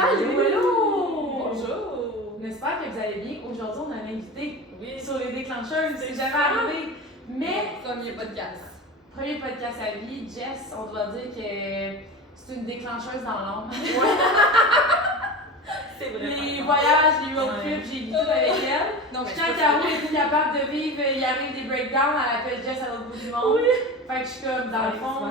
Salut! Hello! Bonjour! On espère que vous allez bien. Aujourd'hui, on a un invité Oui. sur les déclencheuses. C'est jamais arrivé. Mais, Premier podcast. premier podcast à vie, Jess, on doit dire que c'est une déclencheuse dans l'ombre. C'est vrai. Les voyages, les road trips, j'ai vécu avec elle. Non, mais Quand Caro est plus capable de vivre, il arrive des breakdowns, elle appelle Jess à l'autre bout du monde. Fait que je suis comme, dans le fond,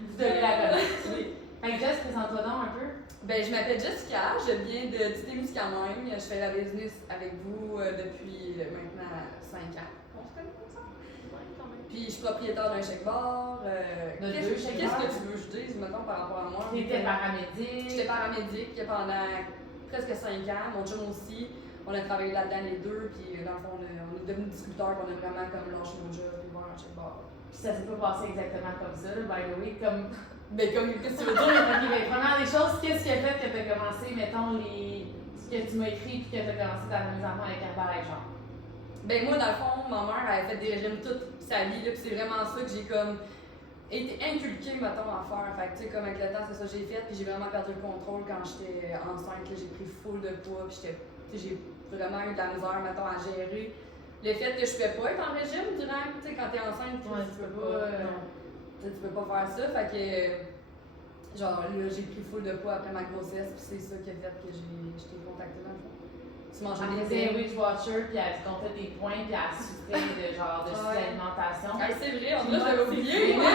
vous devez la connaître. Oui. Fait que Jess, présente-toi donc un peu. Ben, je m'appelle Jessica, je viens de Témiscamingue. Je fais la business avec vous depuis maintenant 5 ans. On se connaît comme ça? Puis je suis propriétaire d'un chèque bar. De Qu'est-ce deux chèques bars? que tu veux que je dise, mettons, par rapport à moi? T'étais paramédic. J'étais paramédic pendant presque 5 ans. Mon chum aussi. On a travaillé là-dedans les deux. Puis dans le fond, on est devenus distributeurs. On a vraiment comme lâché nos jobs et ouvert un chèque bar. Puis ça s'est pas passé exactement comme ça, by the way, comme... Ben, comme, qu'est-ce que tu veux dire? Ok, ben, première des choses, qu'est-ce qui a fait que t'as commencé, mettons, ce que tu m'as écrit, puis que t'as commencé ta remise en main avec Herbalife, genre? Ben moi, dans le fond, ma mère elle a fait des régimes toute sa vie, là, puis c'est vraiment ça que j'ai comme été inculquée, mettons, à faire. Fait que tu sais, comme avec le temps, c'est ça que j'ai fait, puis j'ai vraiment perdu le contrôle quand j'étais enceinte, là, j'ai pris full de poids, puis j'ai vraiment eu de la misère, mettons, à gérer le fait que je pouvais pas être en régime durant, tu sais, quand t'es enceinte, Ouais, tu peux pas, tu peux pas faire ça, fait que, genre, là, j'ai pris full de poids après ma grossesse, puis c'est ça qui a fait que je t'ai contactée dans le fond. Tu mangeais Elle des faisait Weight Watcher, puis elle comptait des points, puis elle souffrait de genre de sous-alimentation. Ah, c'est vrai, on Puis dirait que moi, j'avais oublié, moi!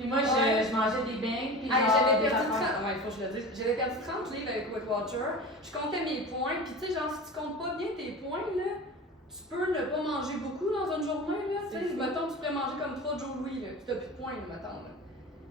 Puis moi, je mangeais des beignes, puis Ah, genre j'avais des perdu affaires. 30, ouais, faut que je le dise. J'avais perdu 30 livres avec Weight Watcher. Je comptais mes points, puis tu sais, genre, si tu comptes pas bien tes points, là, tu peux ne pas manger beaucoup dans une journée, là. Tu sais, mettons, tu pourrais manger comme 3 Joe Louis, là, puis t'as plus de points, là, mettons, là.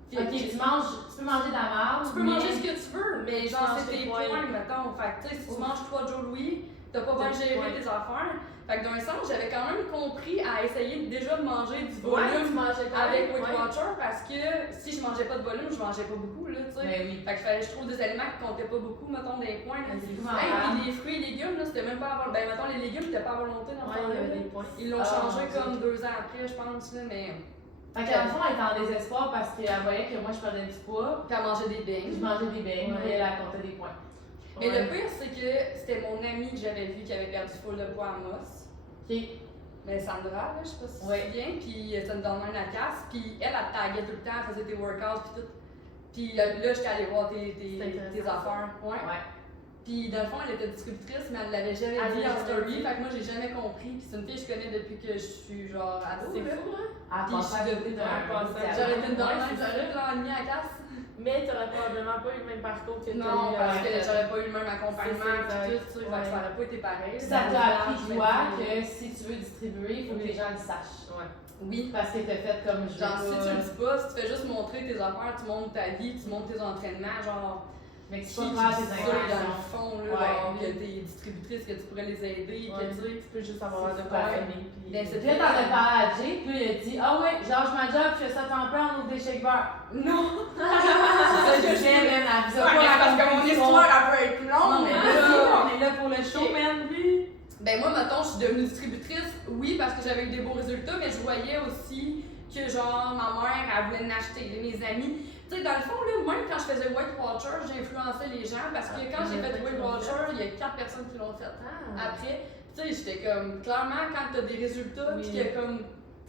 Puis, Ok, tu peux manger de la marde. tu peux manger ce que tu veux, mais genre, manges c'est tes tes points, points. mettons. Fait que, tu sais, si tu manges 3 Joe Louis, t'as pas bien T'as géré points. tes affaires. Fait que d'un sens, j'avais quand même compris à essayer déjà de manger du Ouais, tu volume mangeais quand avec même, Weight ouais. Watcher parce que si je mangeais pas de volume, je mangeais pas beaucoup, là, tu sais. Ben oui. Fait que fallait que je trouve des aliments qui comptaient pas beaucoup, mettons des points. Là. C'est Puis les fruits et légumes, là, c'était même pas à volonté. Ben, mettons, les légumes, c'était pas à volonté dans Ouais, le il y temps, avait là. des points. Ils l'ont Ah, changé mon Dieu. comme 2 ans après, je pense, là, mais. Fait qu'à la fin, elle était en désespoir parce qu'elle voyait que moi, je prenais du pois, Puis à manger des je beignes. mangeais des beignes, Ouais. puis elle comptait des points. Mais le pire, c'est que c'était mon ami que j'avais vu qui avait perdu full de poids à Moss. Ok. Mais Sandra, là, je sais pas si tu Ouais. te souviens, puis c'était une donneur à casse, puis elle taguait tout le temps, elle faisait des workouts, puis tout. Puis là, j'étais allée voir tes affaires. Ouais. Ouais. Puis dans le fond, elle était distributrice, mais elle l'avait jamais Elle dit en l'avait story, jamais dit. fait que moi j'ai jamais compris. Puis c'est une fille que je connais depuis que je suis genre ado. C'est là. fou, hein? À Puis passer à je suis côté devenue d'un passage. J'aurais été une Ouais, donneur, c'est ça. j'aurais l'ennemi à casse. Mais t'aurais probablement pas eu le même parcours que t'as eu. Non, parce que avec- j'aurais pas eu le même accompagnement, C'est ça, puis tout, tu sais, fait que ouais. ça aurait pas été pareil. Ça Dans t'a le appris, village, toi, mais- que si tu veux distribuer, il faut que les gens le sachent. Ouais. Oui. Parce que t'as fait comme je veux Genre, si tu le pas. dis pas, si tu fais juste montrer tes affaires, tu montres ta vie, tu montres tes entraînements, genre. Mais que tu Qui peux dit faire ça tes dans le intentions. fond, là, Ouais. genre, que t'es distributrice, que tu pourrais les aider, que Ouais. tu sais. Tu peux juste avoir de C'est quoi super. aimer. Puis... Ben, c'est Puis là, t'en as parlé à Jay, puis il a dit ah ouais, je lâche ma job, je fais ça temps plein, on ouvre des shake bars. Non! C'est ça que j'aime, man. Elle vous a Ouais, pas mais parce que raconté mon l'histoire. histoire, elle peut être longue, Non, mais mais là, là. on est là pour le show, man, lui. Ben, moi, mettons, je suis devenue distributrice, oui, parce que j'avais eu des beaux résultats, mais je voyais aussi que, genre, ma mère, elle voulait en acheter, mes amis. Tu sais, dans le fond, là, même quand je faisais Weight Watcher, j'influençais les gens parce que quand j'ai fait Weight Watcher, il y a 4 personnes qui l'ont fait. Ah. Après, tu sais, j'étais comme, clairement, quand t'as des résultats, Oui. pis que comme,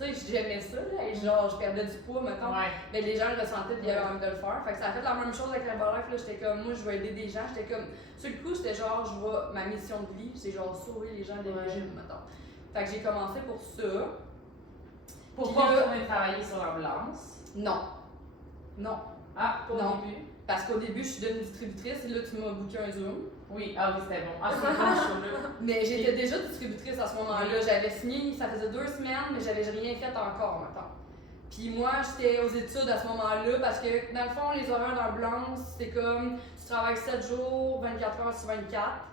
tu sais, j'aimais ça, là, et genre, je perdais du poids, mettons, Ouais. mais les gens le ressentaient pis ils avaient envie de le faire. Fait que ça a fait la même chose avec Herbalife, là, j'étais comme, moi, je vais aider des gens, j'étais comme, sur le coup, c'était genre, je vois ma mission de vie, c'est genre sauver les gens des Ouais. régimes, mettons. Fait que j'ai commencé pour ça. Pour Puis pas là- retourner travailler sur l'ambulance. Non. Non. Ah, Pas au Non. début. Parce qu'au début, je suis devenue distributrice et là, tu m'as booké un Zoom. oui, ah oui, c'était bon. Ah, c'est bon, ce show-là. Mais j'étais déjà distributrice à ce moment-là. J'avais signé, ça faisait 2 semaines, mais j'avais rien fait encore, maintenant. Puis moi, j'étais aux études à ce moment-là parce que, dans le fond, les horaires d'ambulance, c'est comme tu travailles 7 jours, 24 heures sur 24.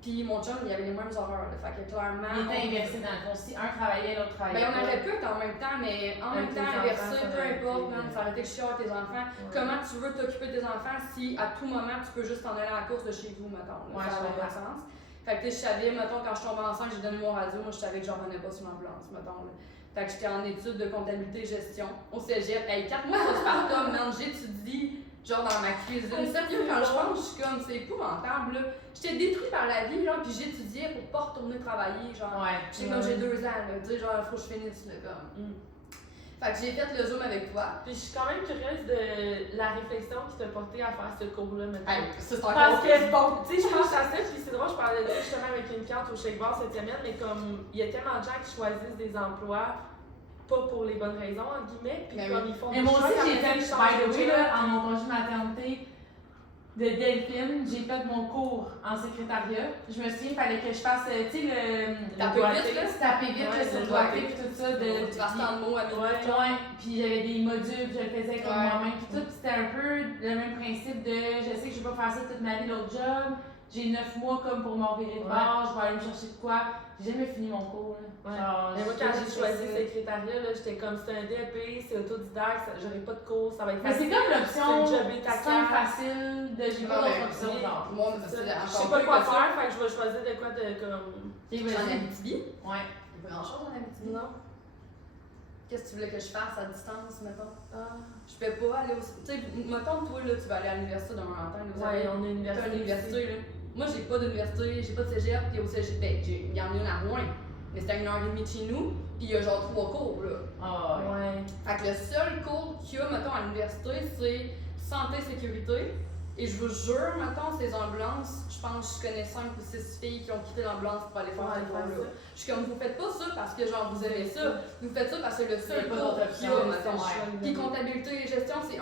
Puis mon chum, il avait les mêmes horaires. Là. Fait que clairement. Il était inversé dans le fond. Si un travaillait, l'autre travaillait. Ben, on pas. aurait pu être en même temps, mais en Avec même temps, tes inversé, enfants, ça peu aurait importe, été- man, ça aurait été chiant à tes enfants. Comment tu veux t'occuper de tes enfants si à tout moment tu peux juste t'en aller à la course de chez vous, mettons. Là, Ouais, ça je n'a pas de sens. Fait que tu sais, je savais, mettons, quand je tombais enceinte, j'ai donné mon radio, moi je savais que j'en revenais pas sur l'ambulance, mettons. Là. Fait que j'étais en études de comptabilité et gestion au cégep. Hey, 4 mois de postpartum, man, j'étudie genre dans ma cuisine. Sérieux, quand je pense, je suis comme, c'est épouvantable, là. J'étais détruite par la vie, genre, puis j'étudiais pour pas retourner travailler, genre. Ouais. J'ai comme, j'ai 2 ans, là, tu sais, genre, faut que je finisse, là, comme. Fait que j'ai fait le Zoom avec toi. Puis je suis quand même curieuse de la réflexion qui t'a porté à faire ce cours-là maintenant. Hey, ça, c'est Parce encore que, plus bon. tu sais, je pense à ça, puis c'est drôle, je parlais de ça justement avec une cliente au Shake Bar cette semaine, mais comme, il y a tellement de gens qui choisissent des emplois pas pour les bonnes raisons, entre guillemets, puis Ben comme oui. ils font Mais des moi choix, aussi, j'ai après, fait, ils changent by the de way, job. là, en mon congé de maternité de Delphine, j'ai fait mon cours en secrétariat. Je me souviens, il fallait que je fasse, tu sais, le Taper doigté, vite, là. taper vite, Ouais, là, sur le le doigté, doigté. puis tout ça. Tu fasses tant de mots à Ouais. minute. Ouais, puis j'avais des modules, je le faisais comme Ouais. moi-même, puis tout. Puis c'était un peu le même principe de je sais que je vais pas faire ça toute ma vie, l'autre job. J'ai 9 mois comme pour m'en virer de bord, je vais aller me chercher de quoi. J'ai jamais fini mon cours. Là. Ouais. Genre, Mais moi, quand j'ai fait choisi ça. secrétariat, là, j'étais comme, c'est un DEP, c'est autodidacte, j'aurai pas de cours, ça va être Mais c'est comme l'option C'est une job simple, facile, de j'ai pas Ah, d'autre ben, option. Genre. Moi, C'est c'est ça. encore Je sais pas plus quoi que ça. faire, fait que je vais choisir de quoi de comme. Ok, En vas-y. Abitibi, Ouais. pas grand-chose en Abitibi. Non. Qu'est-ce que tu voulais que je fasse à distance, mettons? Ah. Je peux pas aller au. Tu sais, mettons, toi, là, tu vas aller à l'université demain matin. Là, vous Ouais, avez- on a une T'as université. une université, là. Moi, j'ai pas d'université, j'ai pas de cégep, puis au cégep, ben, il y en a une à Rouen. Mais c'est à 1h30 de chez nous, puis il y a genre 3 cours, là. Ah, ouais. Ouais. Fait que le seul cours qu'il y a, mettons, à l'université, c'est santé, sécurité. Et je vous jure, mettons, ces ambulances, je pense que je connais 5 ou 6 filles qui ont quitté l'ambulance pour aller faire ce cours-là. Je suis comme, vous faites pas ça parce que genre vous aimez ça, vous faites ça parce que c'est le Il y seul a pas cours d'autre qu'il y option, a, mettons, mettons. ouais. Puis comptabilité et gestion, c'est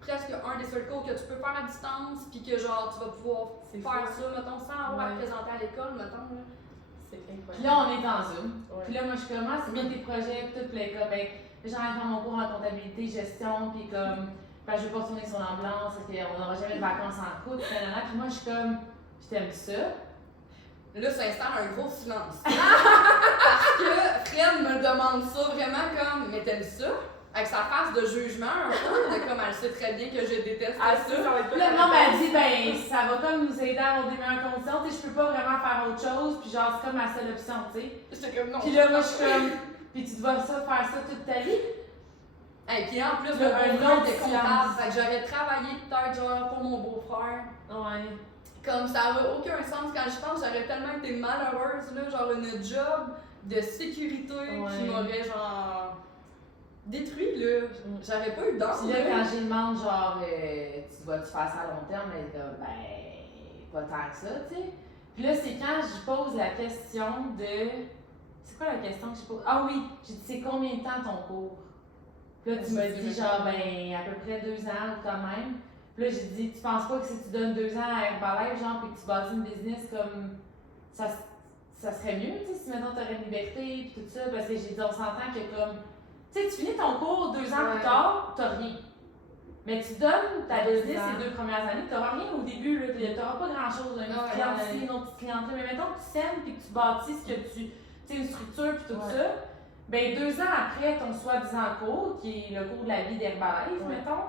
presque un des seuls cours que tu peux faire à distance, puis que genre tu vas pouvoir C'est faire fou. ça, mettons, sans avoir à Ouais. te présenter à l'école, mettons. Là. C'est Puis incroyable. là, on est en Zoom. Ouais. Puis là, moi, je commence, c'est quoi tes projets, puis tout, puis là, comme, ben, j'ai envie de faire mon cours en comptabilité, gestion, puis comme, ben, je veux pas retourner sur l'ambulance, on n'aura jamais de vacances en couple, puis moi, je suis comme, je t'aime ça. Là, s'installe un gros silence. Parce que Fred me demande ça vraiment comme, mais t'aimes ça? Avec sa face de jugement un peu, de comme elle sait très bien que je déteste Ah, ça. ça, ça va être Puis là, non, m'a dit, ben, ça va comme nous aider à avoir des meilleures conditions, tu sais, je peux pas vraiment faire autre chose, puis genre, c'est comme ma seule option, tu sais. J'étais comme non. Puis là, moi, je suis comme, puis tu dois faire ça toute ta vie? Et puis en plus, Le le nom beau était du comptable. silence. Fait que j'aurais travaillé peut-être genre pour mon beau-frère. Ouais. Comme ça avait aucun sens quand je pense, j'aurais tellement été malheureuse, là, genre une job de sécurité Ouais. qui m'aurait genre détruit, là. J'aurais pas eu d'heure. Puis là, quand j'ai demandé, genre, tu vas-tu faire ça à long terme, elle dit, ben, pas tant que ça, tu sais. Puis là, c'est quand je pose la question de. C'est quoi la question que je pose? Ah oui, j'ai dit, c'est combien de temps ton cours? Puis là, tu m'as dit, genre, ben, à peu près 2 ans ou quand même. Puis là, j'ai dit, tu penses pas que si tu donnes 2 ans à Herbalife, genre, puis que tu bâtis une business comme. Ça serait mieux, tu sais, si maintenant t'aurais une liberté, puis tout ça, parce que j'ai dit, on s'entend que comme. Tu sais, tu finis ton cours 2 ans plus tard, t'as rien. Mais tu donnes ta business ces 2 premières années, t'auras rien au début, là, t'auras pas grand chose, une petite cliente ici, une autre petite cliente là. Mais mettons que tu sèmes puis que tu bâtis ce que tu sais, une structure puis tout ça, ben 2 ans après ton soi-disant cours, qui est le cours de la vie d'Herbalife, mettons,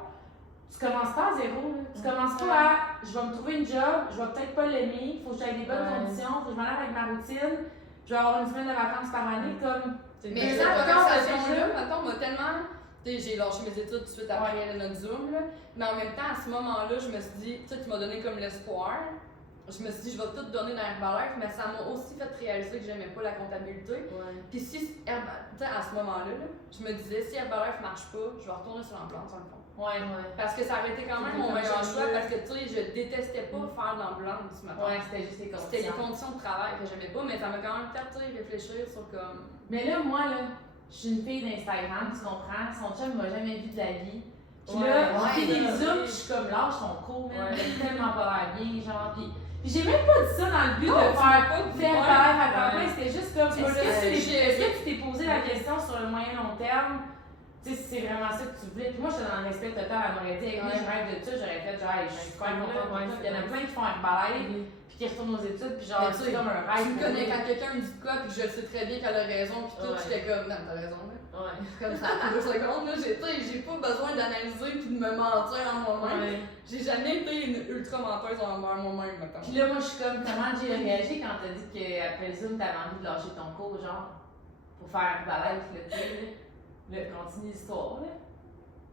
tu commences pas à zéro, là. Tu commences pas à, je vais me trouver une job, je vais peut-être pas l'aimer, faut que j'aille des bonnes conditions, faut que je m'en aille avec ma routine, je vais avoir une semaine de vacances par année, comme. Mais ça, cette quand conversation-là, mettons, m'a tellement. Tu sais, j'ai lâché mes études tout de suite après notre Zoom, là. Mais en même temps, à ce moment-là, je me suis dit, tu sais, tu m'as donné comme l'espoir. Je me suis dit, je vais tout donner dans Herbalife, mais ça m'a aussi fait réaliser que j'aimais pas la comptabilité. Ouais. Puis si, tu sais, à ce moment-là, là, je me disais, si Herbalife marche pas, je vais retourner sur l'ambulance, dans le fond. Ouais. Parce que ça aurait été quand même mon meilleur choix, parce que, tu sais, je détestais pas faire de l'ambulance, maintenant. Ouais, c'était juste les conditions. C'était les conditions de travail que j'aimais pas, mais ça m'a quand même fait, tu sais, réfléchir sur comme. Mais là, moi, là, je suis une fille d'Instagram, tu comprends? Son chum m'a jamais vu de la vie. Puis là, on fait des zooms, puis je suis comme, lâche ton cours, man, j'ai tellement pas l'air bien, genre, puis j'ai même pas dit ça dans le but de faire Herbalife à temps plein, c'était juste comme, est-ce que tu t'es posé la question sur le moyen long terme? Tu sais, si c'est vraiment ça que tu voulais. Puis moi, j'étais dans le respect total, elle m'aurait dit, oui, je rêve de ça, j'aurais fait, genre, je suis super contente pour ça. Il y en a plein qui font Herbalife, puis qui retournent aux études, puis genre, c'est comme un rêve. Tu me connais quand quelqu'un me dit quoi, puis je sais très bien qu'elle a raison, puis tout, j'étais comme, non, t'as raison, là. Ouais. Comme ça, à 2 secondes, là, j'ai pas besoin d'analyser puis de me mentir en moi-même. J'ai jamais été une ultra menteuse envers moi-même, maintenant. Puis là, moi, je suis comme, comment j'ai réagi quand t'as dit qu'après le Zoom, t'avais envie de lâcher ton cours, genre, pour faire Herbalife, là, tu sais, là, continue l'histoire, là.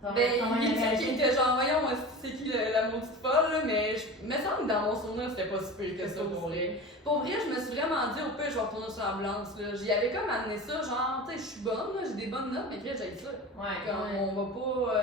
Comment il il a dit réagi? qu'il était genre, voyons, c'est qui la maudite folle, là, mais il me semble que dans mon souvenir, c'était pas si pire que ça pour vrai. Pour vrai, je me suis vraiment dit, au pire, je vais retourner sur l'ambulance, là. J'y avais comme amené ça, genre, tu sais, je suis bonne, là, j'ai des bonnes notes, mais Chris, j'ai ça. Ouais. Comme, Ouais. on va pas.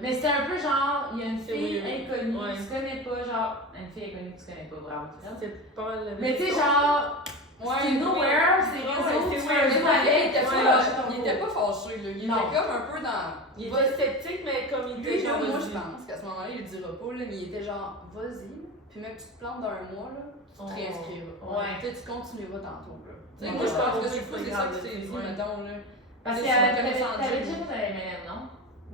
Mais c'était un peu genre, il y a une C'est fille weird. inconnue, Ouais. tu connais pas, genre, une fille inconnue que tu connais pas vraiment. C'est pas mal le Mais tu sais, genre, c'est nowhere, c'est réseau, c'est tu weird. fais un Mais jeu moi, avec, il était tu pas, vas il était pas fâché, là. Il Non. était comme un peu dans. Il était sceptique, mais comme il Lui, était là, genre. moi, vas-y. je pense qu'à ce moment-là, il le dira pas, là, mais il était genre, vas-y, puis même que tu te plantes dans un mois, là, tu te réinscriras. Ouais. Tu sais, tu continueras tantôt, là. Tu sais, Ouais. moi, je pense que Ouais. c'est ça que c'est dit, Ouais. mettons, là. Parce que C'est ça, t'avais connaissance déjà de- fait la MLM, non?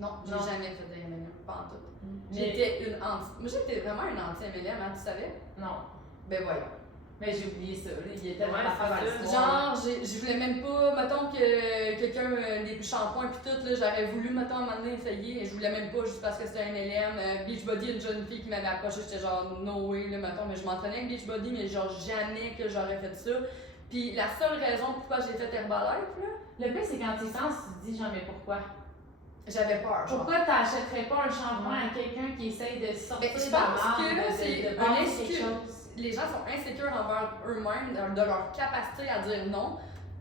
Non, j'ai Non. jamais fait de MLM, pas en tout. Mais- J'étais une anti. Moi, j'étais vraiment une anti-MLM, hein, tu savais? Non. Ben voyons. Mais j'ai oublié ça, là. Il était Ouais, dans la c'est phase dans ça. l'histoire. Genre, je voulais même pas, mettons que quelqu'un, des shampoings pis tout, là, j'aurais voulu, mettons, à un moment donné, essayer, et je voulais même pas juste parce que c'était un LM. Beachbody, une jeune fille qui m'avait approché, j'étais genre, no way, là, mettons, mais je m'entraînais avec Beachbody, mais genre, jamais que j'aurais fait ça. Puis la seule raison pourquoi j'ai fait Herbalife, là, Le pire, c'est quand tu y penses, tu te dis, genre, mais pourquoi? j'avais peur, genre. Pourquoi t'achèterais pas un shampoing à quelqu'un qui essaye de sortir Ben, je de la pense marde, que là, c'est de un bâtir quelque insécure. chose? Les gens sont insécures envers eux-mêmes, de leur capacité à dire non.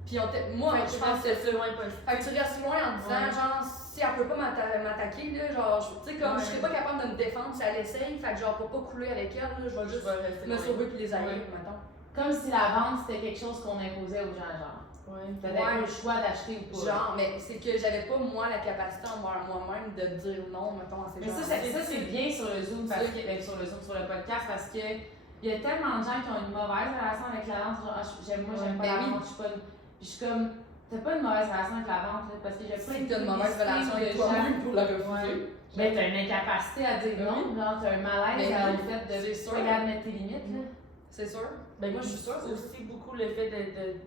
Puis moi, je pense que c'est ça. loin possible. Fait que tu restes loin en disant, Ouais. genre, si elle peut pas m'attaquer, là, genre, tu sais, comme, Ouais. je serais pas capable de me défendre si elle essaye, fait que genre, pour pas couler avec elle, là, je vais juste rester me loin. sauver puis les alliés, Ouais. mettons. Comme si la vente, c'était quelque chose qu'on imposait aux gens, genre. Ouais. T'avais pas le choix d'acheter ou pas. Genre, mais c'est que j'avais pas, moi, la capacité envers moi-même de dire non, mettons, à ces Mais gens. ça c'est bien sur le Zoom, parce que, sur le podcast, parce que il y a tellement de gens qui ont une mauvaise relation avec la vente, genre, j'aime pas la vente, je suis pas une... Puis je suis comme, t'as pas une mauvaise relation avec la vente, là, parce que j'ai pas Si t'as une mauvaise relation avec toi-même pour la refuser. Ben, t'as une incapacité à dire non, genre, t'as un malaise Ben à oui, le fait de c'est sûr. pas capable de mettre tes limites, là. C'est sûr. Ben, Moi, je suis sûre. aussi beaucoup le fait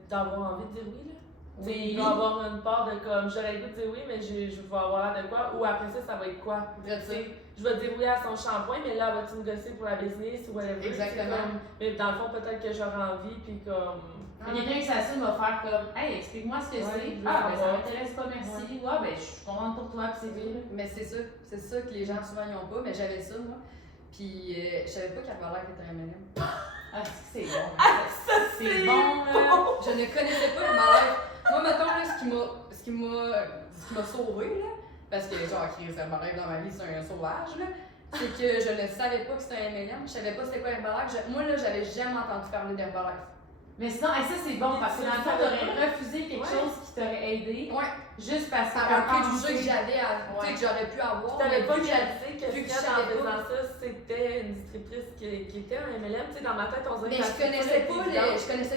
d'avoir envie de dire oui, là. Tu sais, Oui. il va y avoir une part de comme, j'aurais le goût de dire oui, mais je vais avoir l'air de quoi, ou après ça va être quoi? Vrai Tu ça. sais, je vais dire oui à son shampoing, mais là, vas-tu me gosser pour la business ou whatever? Exactement. C'est comme- mais dans le fond, peut-être que j'aurais envie, puis comme. Quelqu'un qui s'assume va faire comme, hey, explique-moi ce que Ouais, c'est. je veux Ah, ben ça savoir. m'intéresse pas, merci. Ouais, ben je suis contente pour toi, pis c'est tout. Mais c'est ça que les gens souvent ils ont pas, mais j'avais ça moi. Puis je savais pas qu'Herbalife était un M&M. Ah, c'est bon. C'est bon, là. Je ne connaissais pas Herbalife. Moi, mettons, là, ce qui m'a sauvé, là, parce que genre, Chris Herbalife dans ma vie, c'est un sauvage, là, c'est que je ne savais pas que c'était un M&M. Je savais pas c'était quoi Herbalife. Moi, là, j'avais jamais entendu parler d'Herbalife. Mais sinon, ça c'est bon, parce que dans le fond, t'aurais refusé quelque Ouais. chose qui t'aurait aidé, Ouais. juste parce que À un t'as préjugé que pensé. j'avais, tu sais, que j'aurais pu avoir. T'avais mais pas vu que réalisé que vu que Fiat, je en savais faisant pas. ça, c'était une distributrice qui était un MLM. Tu sais, dans ma tête, on dirait Mais que je connaissais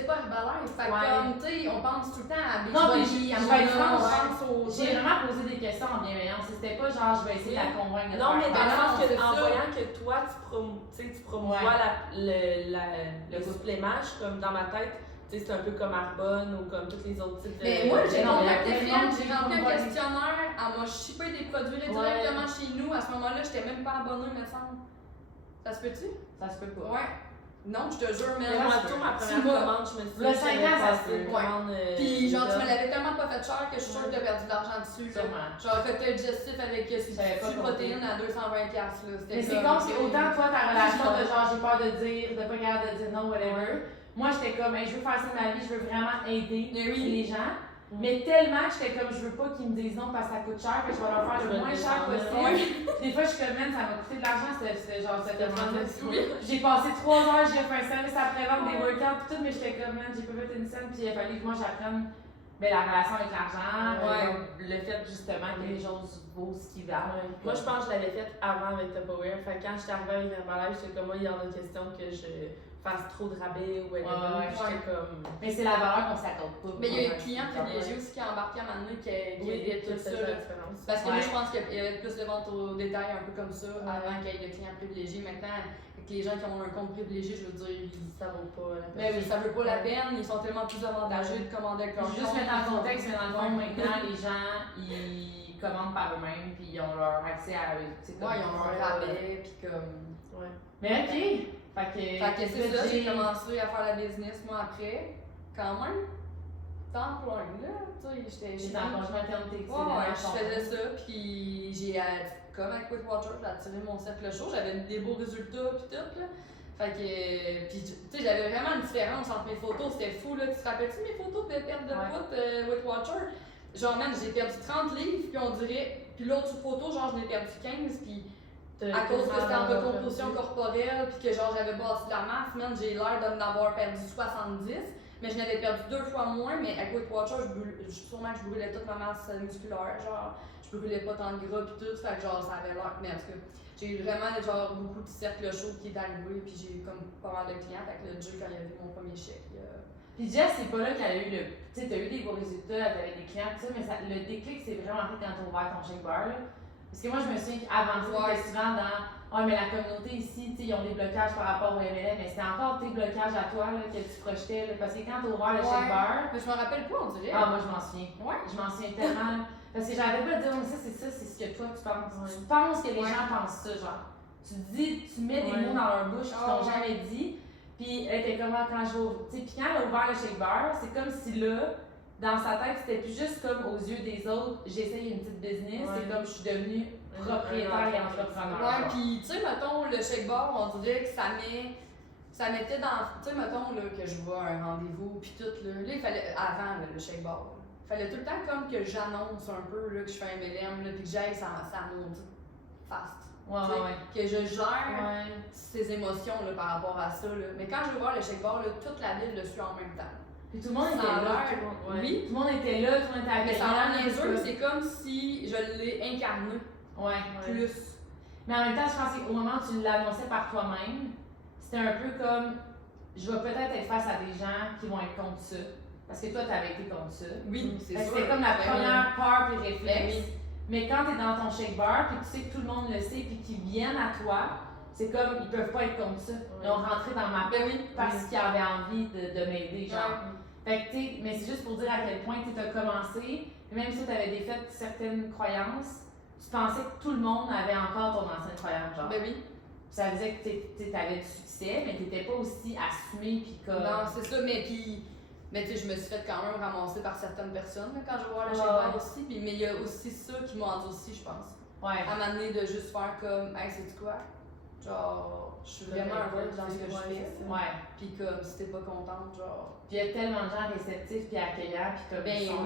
pas Herbalife. Fait que Ouais. comme, tu sais, on pense tout le temps à Non, puis Beachbody, à je vais être Mona, on franche, pense aux. J'ai vraiment posé des questions en bienveillance. C'était pas genre, je vais essayer de la convaincre de Non, mais faire dans le ça. sens que, c'est en ça. voyant que toi, tu promouvois le supplémage, comme dans ma tête, tu sais, c'est un peu comme Arbonne ou comme tous les autres types de. Mais moi, j'ai non, mais contacté il y a Fiat, plein de j'ai gens rempli qui un vont questionnaire, elle m'a shippé des produits là, Ouais. directement chez nous. À ce moment-là, j'étais même pas abonnée, me semble. Ça se peut-tu? Ça se peut pas. Ouais. Non, je te jure, mais Mais moi, tout, ma Tu première m'as- commande, je me suis Le 5 ans, ça se peut. une commande. Puis genre, tu me déjà. l'avais tellement pas fait cher que je suis sûre que t'as perdu de l'argent dessus. Là. Sûrement. Genre, cocktail digestif avec J'avais pas du protéine à 220$. Là. Mais c'est comme si autant toi, ta relation de genre, j'ai peur de dire, de pas capable de dire non, whatever. Moi, j'étais comme, hey, je veux faire ça de ma vie, je veux vraiment aider Mais oui. les gens. Mais tellement que j'étais comme, je veux pas qu'ils me disent non parce que ça coûte cher, que je vais leur faire le moins cher possible. Des fois, je suis comme, man, ça m'a coûté de l'argent, c'était genre, cette demande-là. J'ai passé 3 heures, j'ai fait un service après-vente, des workouts, pis tout, mais j'étais comme, man, j'ai pas fait une scène, puis il a fallu que moi j'apprenne la relation avec l'argent, le fait justement que les choses vaut ce qu'ils valent. Ouais. Moi, je pense que je l'avais fait avant avec Tupperware. Fait que quand j'étais arrivée avec Herbalife, j'étais comme, moi, il y en a question que je fasse trop de rabais ou whatever. Ouais, J'étais comme. Mais c'est la valeur qu'on s'accorde pas. Mais il y a un client privilégié aussi qui a embarqué à un moment donné qui aidait tout ça. la Là. différence. Parce que moi, Ouais. je pense qu'il y avait plus de ventes au détail, un peu comme ça, avant qu'il y ait de clients privilégiés. Maintenant, avec les gens qui ont un compte privilégié, je veux dire, Ça vaut pas la peine. mais oui, ça vaut pas la peine, ils sont tellement plus avantageux de commander avec leur Juste compte. mettre en contexte, mais dans le fond, maintenant, les gens, ils commandent par eux-mêmes, puis ils ont leur accès à eux. Ouais, ils ont un rabais, puis comme. Ouais. Mais ok! Fait que Fait que c'est ça, j'ai commencé à faire la business, moi, après. Quand même. temps plein, là. Tu sais, J'étais en congé maternité, tu sais, ouais, je faisais ça, puis comme avec Weight Watchers, j'ai attiré mon cercle chaud, j'avais des beaux résultats, puis tout, là. Fait que, puis tu sais, j'avais vraiment une différence entre mes photos, c'était fou, là. Tu te rappelles-tu mes photos de perte de poids de Weight Watchers? Genre, man, j'ai perdu 30 livres, puis on dirait, puis l'autre photo, genre, je l'ai perdu 15, puis à cause que c'était en recomposition corporelle, puis que genre, j'avais bâti de la masse, man, j'ai l'air d'en avoir perdu 70. Mais je n'avais perdu 2 fois moins, mais avec Weight Watchers, sûrement que je brûlais toute ma masse musculaire, genre, je brûlais pas tant de gras pis tout, fait que genre, ça avait l'air, mais en tout cas, j'ai eu vraiment genre beaucoup de cercles chauds qui est arrivé, puis j'ai eu comme pas mal de clients, fait que le Dieu, quand il a vu mon premier chèque, Puis Jess, c'est pas là qu'elle a eu le. Tu sais, t'as eu des beaux résultats, t'avais des clients, tout ça, mais le déclic, c'est vraiment fait quand t'as ouvert ton shake bar, là. Parce que moi, je me souviens qu'avant ça, t'étais souvent dans. Ouais, mais la communauté ici, tu sais, ils ont des blocages par rapport au MLM, mais c'était encore tes blocages à toi là, que tu projetais. Là, parce que quand t'as ouvert le shake bar. Mais je me rappelle pas, on dirait. Ah, moi, je m'en souviens. Ouais. Je m'en souviens tellement. Parce que j'avais pas à dire, mais ça, c'est ce que toi, tu penses. Tu penses que les gens pensent ça, genre. Tu dis, tu mets des mots dans leur bouche qu'ils t'ont jamais dit. Puis elle était comme, quand je vais. Tu sais, puis quand elle a ouvert le shake bar, c'est comme si là, dans sa tête, c'était plus juste comme aux yeux des autres, j'essaye une petite business, c'est comme je suis devenue propriétaire et entrepreneur. Ouais, pis tu sais, mettons, le shake bar, on dirait que ça mettait dans. Tu sais, mettons, là, que je vois un rendez-vous, pis tout, là, il fallait. Avant, là, le shake bar, là, fallait tout le temps comme que j'annonce un peu, là, que je fais un MLM, là, pis que j'aille ça maudit fast. Que je gère ces émotions, là, par rapport à ça, là. Mais quand j'ai ouvert le shake bar, là, toute la ville le suit en même temps. Puis tout le monde était là. Oui, tout le monde était là, tout le monde était mais ça a l'air niaiseux, c'est comme si je l'ai incarné. Plus. Mais en même temps, je pense qu'au moment où tu l'annonçais par toi-même, c'était un peu comme je vais peut-être être face à des gens qui vont être contre ça. Parce que toi, tu avais été contre ça. Oui, c'est sûr. C'était comme la première peur et réflexe. Mais quand tu es dans ton shake bar, puis tu sais que tout le monde le sait, puis qu'ils viennent à toi, c'est comme ils peuvent pas être contre ça. Ils ont rentré dans ma peau parce qu'ils avaient envie de m'aider, genre. Fait que, tu sais, mais c'est juste pour dire à quel point tu as commencé, même si tu avais défait certaines croyances, tu pensais que tout le monde avait encore ton ancienne croyance, genre. Ben oui. Ça veut dire que tu avais du succès, mais tu n'étais pas aussi assumé, puis comme. Non, c'est ça, mais puis. Mais tu sais, je me suis fait quand même ramasser par certaines personnes là, quand je vais voir le shake bar aussi. Puis, mais il y a aussi ça qui m'a endurci, je pense. À m'amener de juste faire comme, hey, c'est quoi? Genre, je suis vraiment heureuse dans ce que je fais. Puis comme, si t'es pas contente, genre. Puis il y a tellement de gens réceptifs puis accueillants, puis comme ben, ils sont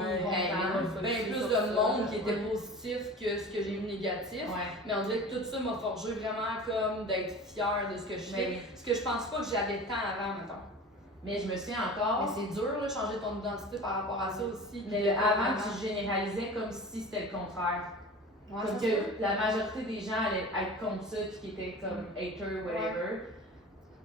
bien plus de monde qui était positif que ce que j'ai eu négatif. Mais on dirait que tout ça m'a forgé vraiment comme d'être fière de ce que je fais. Ce que je pense pas que j'avais tant avant, mettons. Mais je me souviens encore. Mais c'est dur, là, changer ton identité par rapport à ça aussi. Mais avant, tu généralisais comme si c'était le contraire. Comme que la majorité des gens allaient être contre ça, puis qui étaient comme haters, whatever.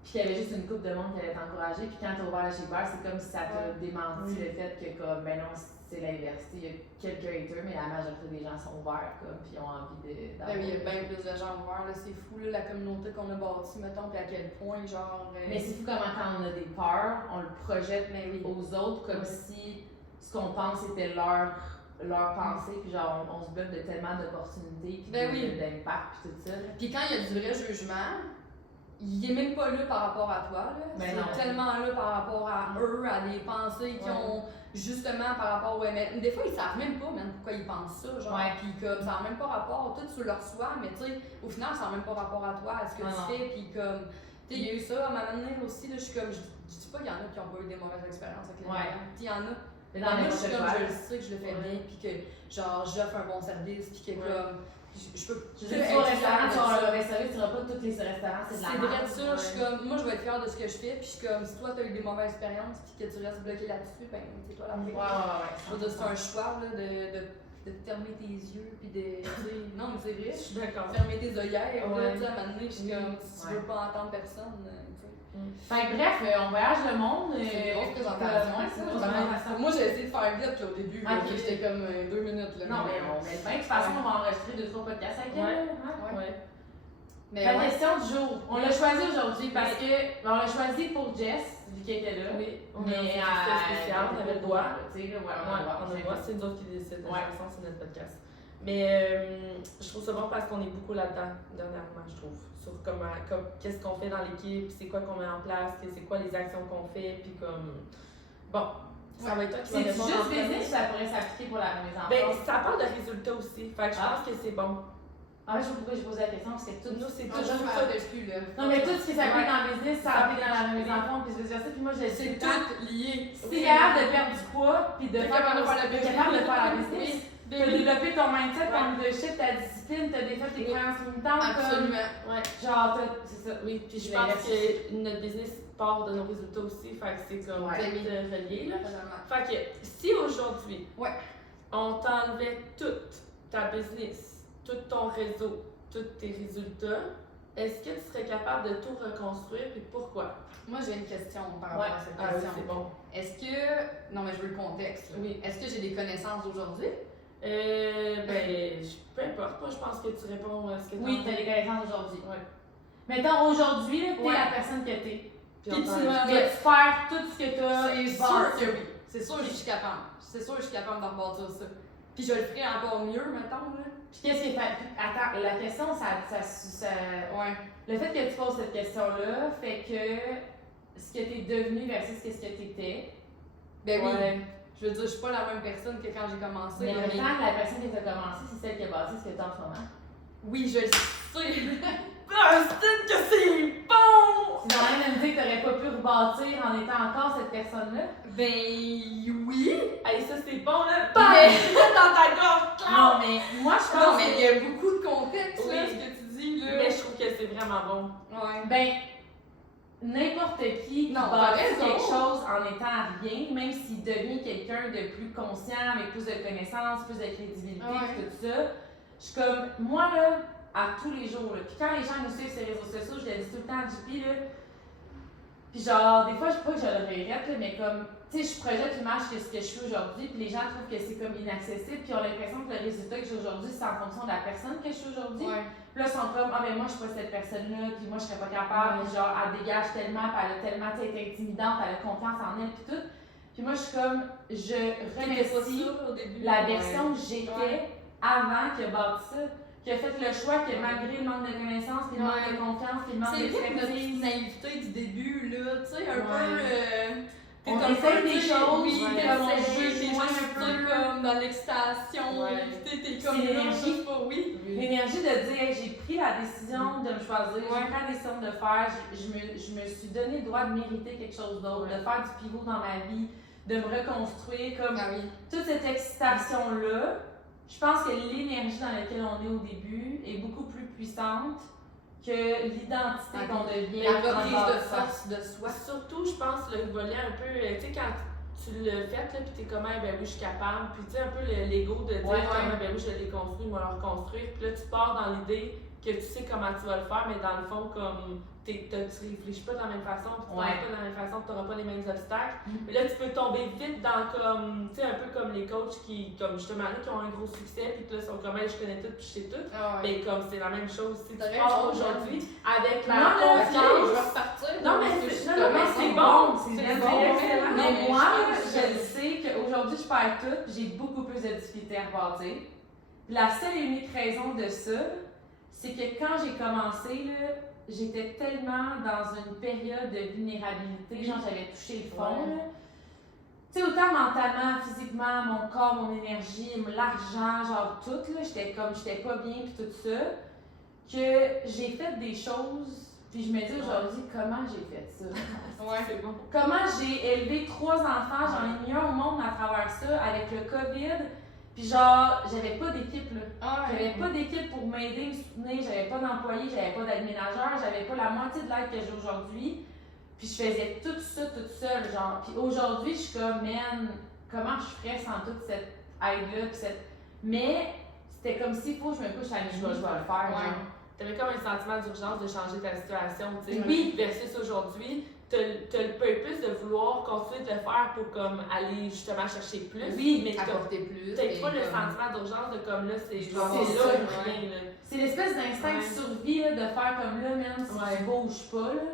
Puis qu'il y avait juste une couple de monde qui allait t'encourager. Puis quand t'as ouvert le shake bar, c'est comme si ça t'a démenti le fait que, comme, ben non, c'est l'inverse. Il y a quelques haters, mais la majorité des gens sont ouverts, comme, puis ont envie de. Ben oui, il y a bien plus de gens ouverts, là. C'est fou, là, la communauté qu'on a bâtie, mettons, puis à quel point, genre. Mais c'est fou comment, quand on a des peurs, on le projette aux autres comme si ce qu'on pense était leur pensée, puis genre on se bloque de tellement d'opportunités, puis d'impact, puis tout ça. Puis quand il y a du vrai jugement, il est même pas là par rapport à toi, là. C'est tellement là par rapport à eux, à des pensées qu'ils ont justement par rapport au MLM. Des fois, ils savent même pas même pourquoi ils pensent ça, genre. Puis comme ça n'a même pas rapport, tout sur leur soi, mais tu sais, au final, ça n'a même pas rapport à toi, à ce que tu fais, puis comme. Tu sais, il y a eu ça à ma manière aussi, là, je suis comme, je dis pas qu'il y en a qui ont pas eu des mauvaises expériences avec les MLM. Il y en a. Mais dans moi, je suis comme, je le sais que je le fais bien, puis que genre, j'offre un bon service, puis que comme. Je peux. Je sais que au restaurant, tu auras un mauvais service, tu n'auras pas tous les restaurants, c'est de la merde. C'est vrai de ça, je suis comme, moi je vais être fière de ce que je fais, puis je suis comme, si toi tu as eu des mauvaises expériences, puis que tu restes bloqué là-dessus, ben c'est toi la vraie. C'est un choix là, de fermer tes yeux, puis de. Non, mais c'est vrai. Je suis d'accord. Fermer tes œillères, là, tu sais, à un moment donné, je suis comme, si tu veux pas entendre personne, tu sais. Fait que bref, on voyage le monde. C'est une grosse présentation. Moi, j'ai essayé de faire vite au début. J'étais comme 2 minutes. Là, non, mais on met bien. De toute façon, on va enregistrer 2-3 podcasts avec elle. Mais la question du jour. On l'a choisi aujourd'hui parce que. On l'a choisi pour Jess, vu qu'elle était là. Oui, mais c'était spécial, on avait le droit. Tu sais, on a le droit, c'est nous autres qui décident. De toute façon, c'est notre podcast. Mais je trouve ça bon parce qu'on est beaucoup là-dedans, dernièrement, je trouve. Sur qu'est-ce qu'on fait dans l'équipe, c'est quoi qu'on met en place, c'est quoi les actions qu'on fait, puis comme. Bon, Ça va être toi qui vas C'est répondre en juste premier. business, ça pourrait s'appliquer pour la remise en Ben, forme. ça parle de résultats aussi. Fait que je pense que c'est bon. Ah, je sais pas pourquoi j'ai posé la question, parce que tout. Nous, c'est Ah, tout je me ça. rappelle plus, là. Non, mais tout ce qui s'applique Ouais. dans le business, ça s'applique dans la remise en forme, puis je veux dire ça, puis moi, je C'est sais tout lié. Si t'es capable de perdre du poids, puis de T'es capable de faire la business. capable de faire la business. Oui. T'as développé ton mindset, ton leadership, ta discipline, t'as défait tes croyances limitantes. Absolument. Ouais. Genre, c'est ça. Oui, puis je Mais pense merci. que notre business part de nos résultats aussi. Fait que c'est comme Ouais. tout relié, là. Totalement. Fait que si aujourd'hui, Ouais. on t'enlevait toute ta business, tout ton réseau, tous tes résultats, est-ce que tu serais capable de tout reconstruire et pourquoi? Moi, j'ai une question par rapport à cette Ah oui, question. c'est bon. Est-ce que. Non, mais je veux le contexte. là. Oui. Est-ce que j'ai des connaissances aujourd'hui? Peu importe, moi je pense que tu réponds à ce que tu Oui, t'as des connaissances aujourd'hui. Ouais. Mettons, aujourd'hui, là, t'es Ouais. la personne que t'es. Puis Puis on tu t'en- m'as- Vas-tu faire tout ce que t'as C'est sûr bâti? que oui. C'est sûr que je suis capable. C'est sûr que je suis capable de rebâtir ça. Puis je le ferai encore mieux, mettons, là. Puis qu'est-ce qui est fait? Attends, la question, Ouais. le fait que tu poses cette question-là fait que ce que t'es devenu versus ce que t'étais. Ben oui. Ouais. Je veux dire, je suis pas la même personne que quand j'ai commencé. Mais en même mais- temps, la personne qui t'a commencé, c'est celle qui a bâti ce que t'as en ce moment. Oui, je le sais. Ah, c'est que c'est bon! Tu n'as rien à me dire que t'aurais pas pu rebâtir en étant encore cette personne-là? Ben oui. Hey, ça c'est bon là! Mais- Bam! Dans ta gorge! Non, mais moi, je pense Non, mais il y a beaucoup de contexte, là, Oui. ce que tu dis, là. Mais je trouve que c'est vraiment bon. Ouais. ben, n'importe qui Non, t'as bâtit raison. quelque chose en étant rien, même s'il devient quelqu'un de plus conscient, avec plus de connaissances, plus de crédibilité, Ouais. puis tout ça, je suis comme, moi, là, à tous les jours, là, puis quand les gens nous suivent sur les réseaux sociaux, je le dis tout le temps à JP, là, puis genre, des fois, je sais pas que je le regrette, là, mais comme, tu sais, je projette l'image que ce que je suis aujourd'hui, puis les gens trouvent que c'est comme inaccessible, puis ont l'impression que le résultat que j'ai aujourd'hui, c'est en fonction de la personne que je suis aujourd'hui. Ouais. Puis là, ils sont comme, ah, ben moi, je suis pas cette personne-là, puis moi, je serais pas capable, puis genre, elle dégage tellement, puis elle a tellement, tu sais, elle est intimidante, elle a confiance en elle, puis tout. Puis moi, je suis comme, je remercie au début. la version que j'étais Ouais. avant qui a bâti ça, qui a fait le choix que malgré le manque de connaissances, puis le manque de confiance, puis le manque C'est vrai que notre d'expertise, naïveté du début, là, tu sais, un Ouais. peu. T'es On un essaye peu, des tu sais, choses, oui, ouais, comme on t'essayes, juge, t'es moins juste, un peu. tu sais, comme dans l'excitation, Ouais. puis t'es comme C'est là, l'énergie. je sais pas, oui. l'énergie de dire, hey, j'ai pris la décision de me choisir, Ouais. j'ai pris la décision de faire, je me suis donné le droit de mériter quelque chose d'autre, de faire du pivot dans ma vie, de me reconstruire, comme Ah oui. toute cette excitation-là, je pense que l'énergie dans laquelle on est au début est beaucoup plus puissante que l'identité Ah, qu'on devient La en reprise de bâtissant. force de soi. Surtout, je pense, le volet un peu, tu sais, quand tu le fais, là, puis t'es comme, ah, ben oui, je suis capable, puis tu sais, un peu l'ego de dire, Ouais, comme, ouais. ah, ben oui, je l'ai construit, moi, le reconstruire, puis là, tu pars dans l'idée que tu sais comment tu vas le faire, mais dans le fond, comme, tu réfléchis pas de la même façon, puis tu Ouais. penses pas de la même façon, tu n'auras pas les mêmes obstacles. Mm. Mais là, tu peux tomber vite dans, comme, tu sais, un peu comme les coachs qui, comme justement, là, qui ont un gros succès, puis que là, sont comme, hey, je connais tout, puis je sais tout. Ah ouais. Mais comme, c'est la même chose, si tu T'as pars raison, aujourd'hui avec la Non, là, Ok, je vais confiance. repartir. Non, mais parce que c'est- je non, mais commence c'est à- bon, c'est bon, excellent. Non, Mais mais moi, je là, pense je que- le sais qu'aujourd'hui, je perds tout, puis j'ai beaucoup plus de difficultés à rebâtir. Puis la seule et unique raison de ça, c'est que quand j'ai commencé, là, j'étais tellement dans une période de vulnérabilité, genre j'avais touché le fond. Ouais. Là. Tu sais, autant mentalement, physiquement, mon corps, mon énergie, l'argent, genre tout, là, j'étais pas bien, puis tout ça, que j'ai fait des choses, puis je me dis aujourd'hui, comment j'ai fait ça? Ouais. C'est bon. Comment j'ai élevé 3 enfants, j'en ai mis un au monde à travers ça, avec le COVID, puis genre, j'avais pas d'équipe, là. Ah ouais. J'avais pas d'équipe pour m'aider, me soutenir, j'avais pas d'employés, j'avais pas d'aide-ménageur, j'avais pas la moitié de l'aide que j'ai aujourd'hui. Puis je faisais tout ça toute seule, genre. Puis aujourd'hui, je suis comme, man, comment je ferais sans toute cette aide-là, puis cette... Mais c'était comme s'il faut que je me couche à minuit, je vais le faire, Ouais. genre. T'avais comme un sentiment d'urgence de changer ta situation, tu sais. Oui. Versus aujourd'hui, t'as le purpose de vouloir continuer de le faire pour comme aller justement chercher plus. Oui, mais t'as Apporter plus. pas et le comme- sentiment d'urgence de comme là, c'est Je genre vais c'est avoir là ça, ou rien, là. C'est l'espèce d'instinct de Ouais. survie, là, de faire comme là, man, si Ouais. tu bouges pas, là,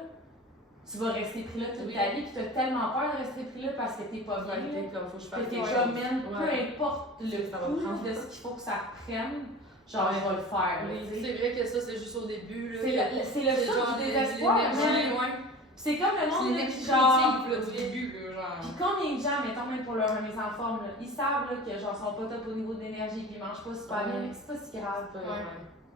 tu vas rester pris là toute Oui. ta vie, puis t'as tellement peur de rester pris là parce que t'es pas bien, là. T'es comme, faut que je fasse T'es quelque comme, chose. man, peu Ouais. importe le Ça va coût prendre. de ce qu'il faut que ça prenne, genre, Ouais. je vais le faire, là, Oui. tu sais. C'est vrai que ça, c'est juste au début. là. C'est le C'est saut genre du de désespoir, l'énergie, man. ouais. C'est comme le C'est monde, une là, qui équipe genre. là, du début, là, genre. Puis combien de gens, mettons même pour leur remise en forme, là, ils savent là, que genre sont pas top au niveau de l'énergie, puis ils mangent pas super bien, mais c'est pas si grave. Ouais.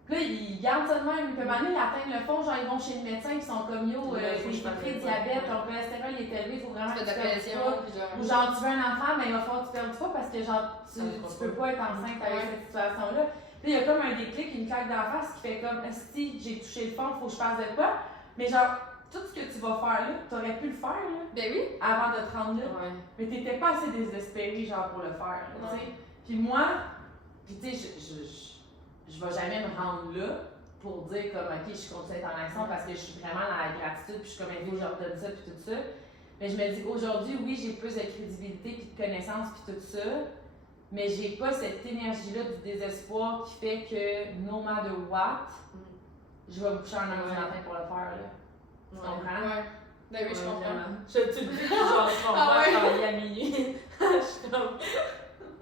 Puis là, ils gardent ça de même. Puis à un moment donné, ils atteignent le fond, genre ils vont chez le médecin, puis ils sont comme yo, Ouais, faut que je t'es fasse pré-diabète, ça. ton cholestérol est élevé, il faut vraiment Tu que fais de tu la perdes du pression, poids. puis genre. Ou genre tu veux un enfant, mais il va falloir que tu perdes du poids parce que genre tu Ça peux pas être enceinte avec cette situation-là. Puis il y a comme un déclic, une claque d'en face qui fait comme si j'ai touché le fond, faut que je fasse de quoi. Mais genre, tout ce que tu vas faire là, t'aurais pu le faire là, Ben oui. avant de te rendre là. Ouais. Mais t'étais pas assez désespéré genre pour le faire. Là, tu sais. Puis moi, puis tu sais, je vais jamais me rendre là pour dire comme ok, je continue à être en action parce que je suis vraiment dans la gratitude, puis je suis comme il faut que je redonne ça, puis tout ça. Mais je me dis qu'aujourd'hui, oui, j'ai plus de crédibilité, puis de connaissances, puis tout ça. Mais j'ai pas cette énergie-là du désespoir qui fait que no matter what, je vais me coucher en lundi matin pour le faire. Là. Tu comprends? Ouais. Ben oui, je comprends. Vraiment. Je te le dis, genre, je comprends Ah ouais? travailler à minuit. Je suis comme.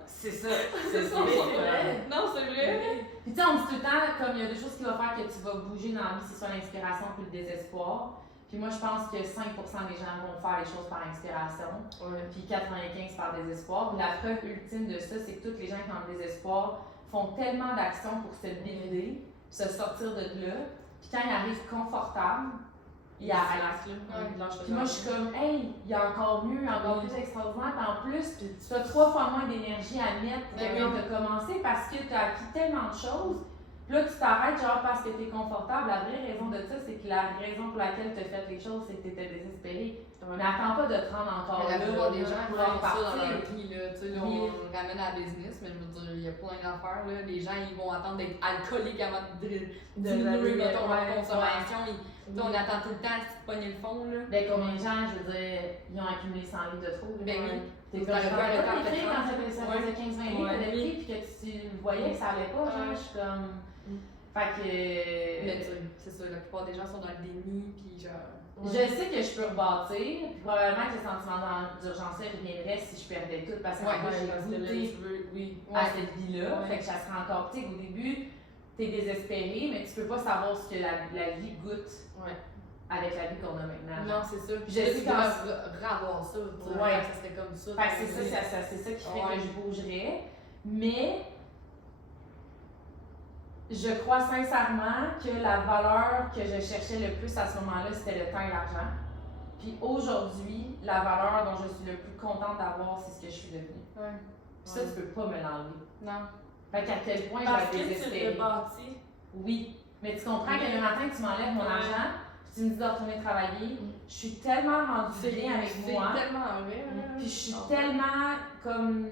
C'est ça. C'est ça, mais c'est vrai. Non, c'est vrai. Puis tu sais, on dit tout le temps, comme il y a des choses qui vont faire que tu vas bouger dans la vie, c'est soit l'inspiration puis le désespoir. Puis moi, je pense que 5% des gens vont faire les choses par inspiration, Ouais. puis 95% par désespoir. Puis la preuve ultime de ça, c'est que tous les gens qui ont le désespoir font tellement d'actions pour se builder, se sortir de là. Puis quand ils arrivent confortables, ils arrêtent. Puis moi, je suis comme, hey, il y a encore mieux, encore plus extraordinaire. Puis en plus, tu as 3 fois moins d'énergie à mettre pour Ben venir de commencer parce que tu as acquis tellement de choses. Puis là, tu t'arrêtes genre parce que tu es confortable. La vraie raison de ça, c'est que la raison pour laquelle tu as fait les choses, c'est que tu étais désespéré. Mais attends pas de te rendre encore Mais là. la plupart des gens pour font ça dans repartir. leur vie, là. Tu sais, là, Oui. on ramène à la business, mais je veux dire, il y a plein d'affaires, là. Les gens, ils vont attendre d'être alcooliques avant de diminuer, mettons, leur consommation. On attend tout le temps de pogner le fond, là. Ben, combien de gens, je veux dire, ils ont accumulé 100 livres de trop? Là, Ben oui. T'es Vous comme, avez je pas arrêté pas après écrit 30. quand ça faisait 15-20 livres, Ouais. t'avais pris, puis que tu voyais que ça allait pas, genre, je suis comme. Fait que. Mais tu sais, c'est ça, la plupart des gens sont dans le déni, puis genre. Je sais que je peux rebâtir, puis probablement que le sentiment d'urgence reviendrait si je perdais tout, parce que Ouais, moi, j'ai parce que là, goûté tu veux, oui. à cette vie-là. Ouais. Fait que ça serait encore, tu sais, au début, t'es désespéré, mais tu peux pas savoir ce que la vie goûte Ouais. avec la vie qu'on a maintenant. Non, c'est ça. Puis Je sais tu quand- dois revoir ça. Tu Ouais. ça serait comme ça. Fait que c'est ça qui fait Ouais. que je bougerais. Mais je crois sincèrement que la valeur que je cherchais le plus à ce moment-là, c'était le temps et l'argent. Puis aujourd'hui, la valeur dont je suis le plus contente d'avoir, c'est ce que je suis devenue. Ouais. Puis ça, tu peux pas me l'enlever. Non. Fait qu'à quel point Parce je que vais tu désespérer. l'as bâti. Oui. Mais tu comprends que le matin, tu m'enlèves mon Ouais. argent, puis tu me dis de retourner travailler. Je suis tellement rendue bien avec moi. C'est tellement vrai, là. Puis je suis Ah. tellement comme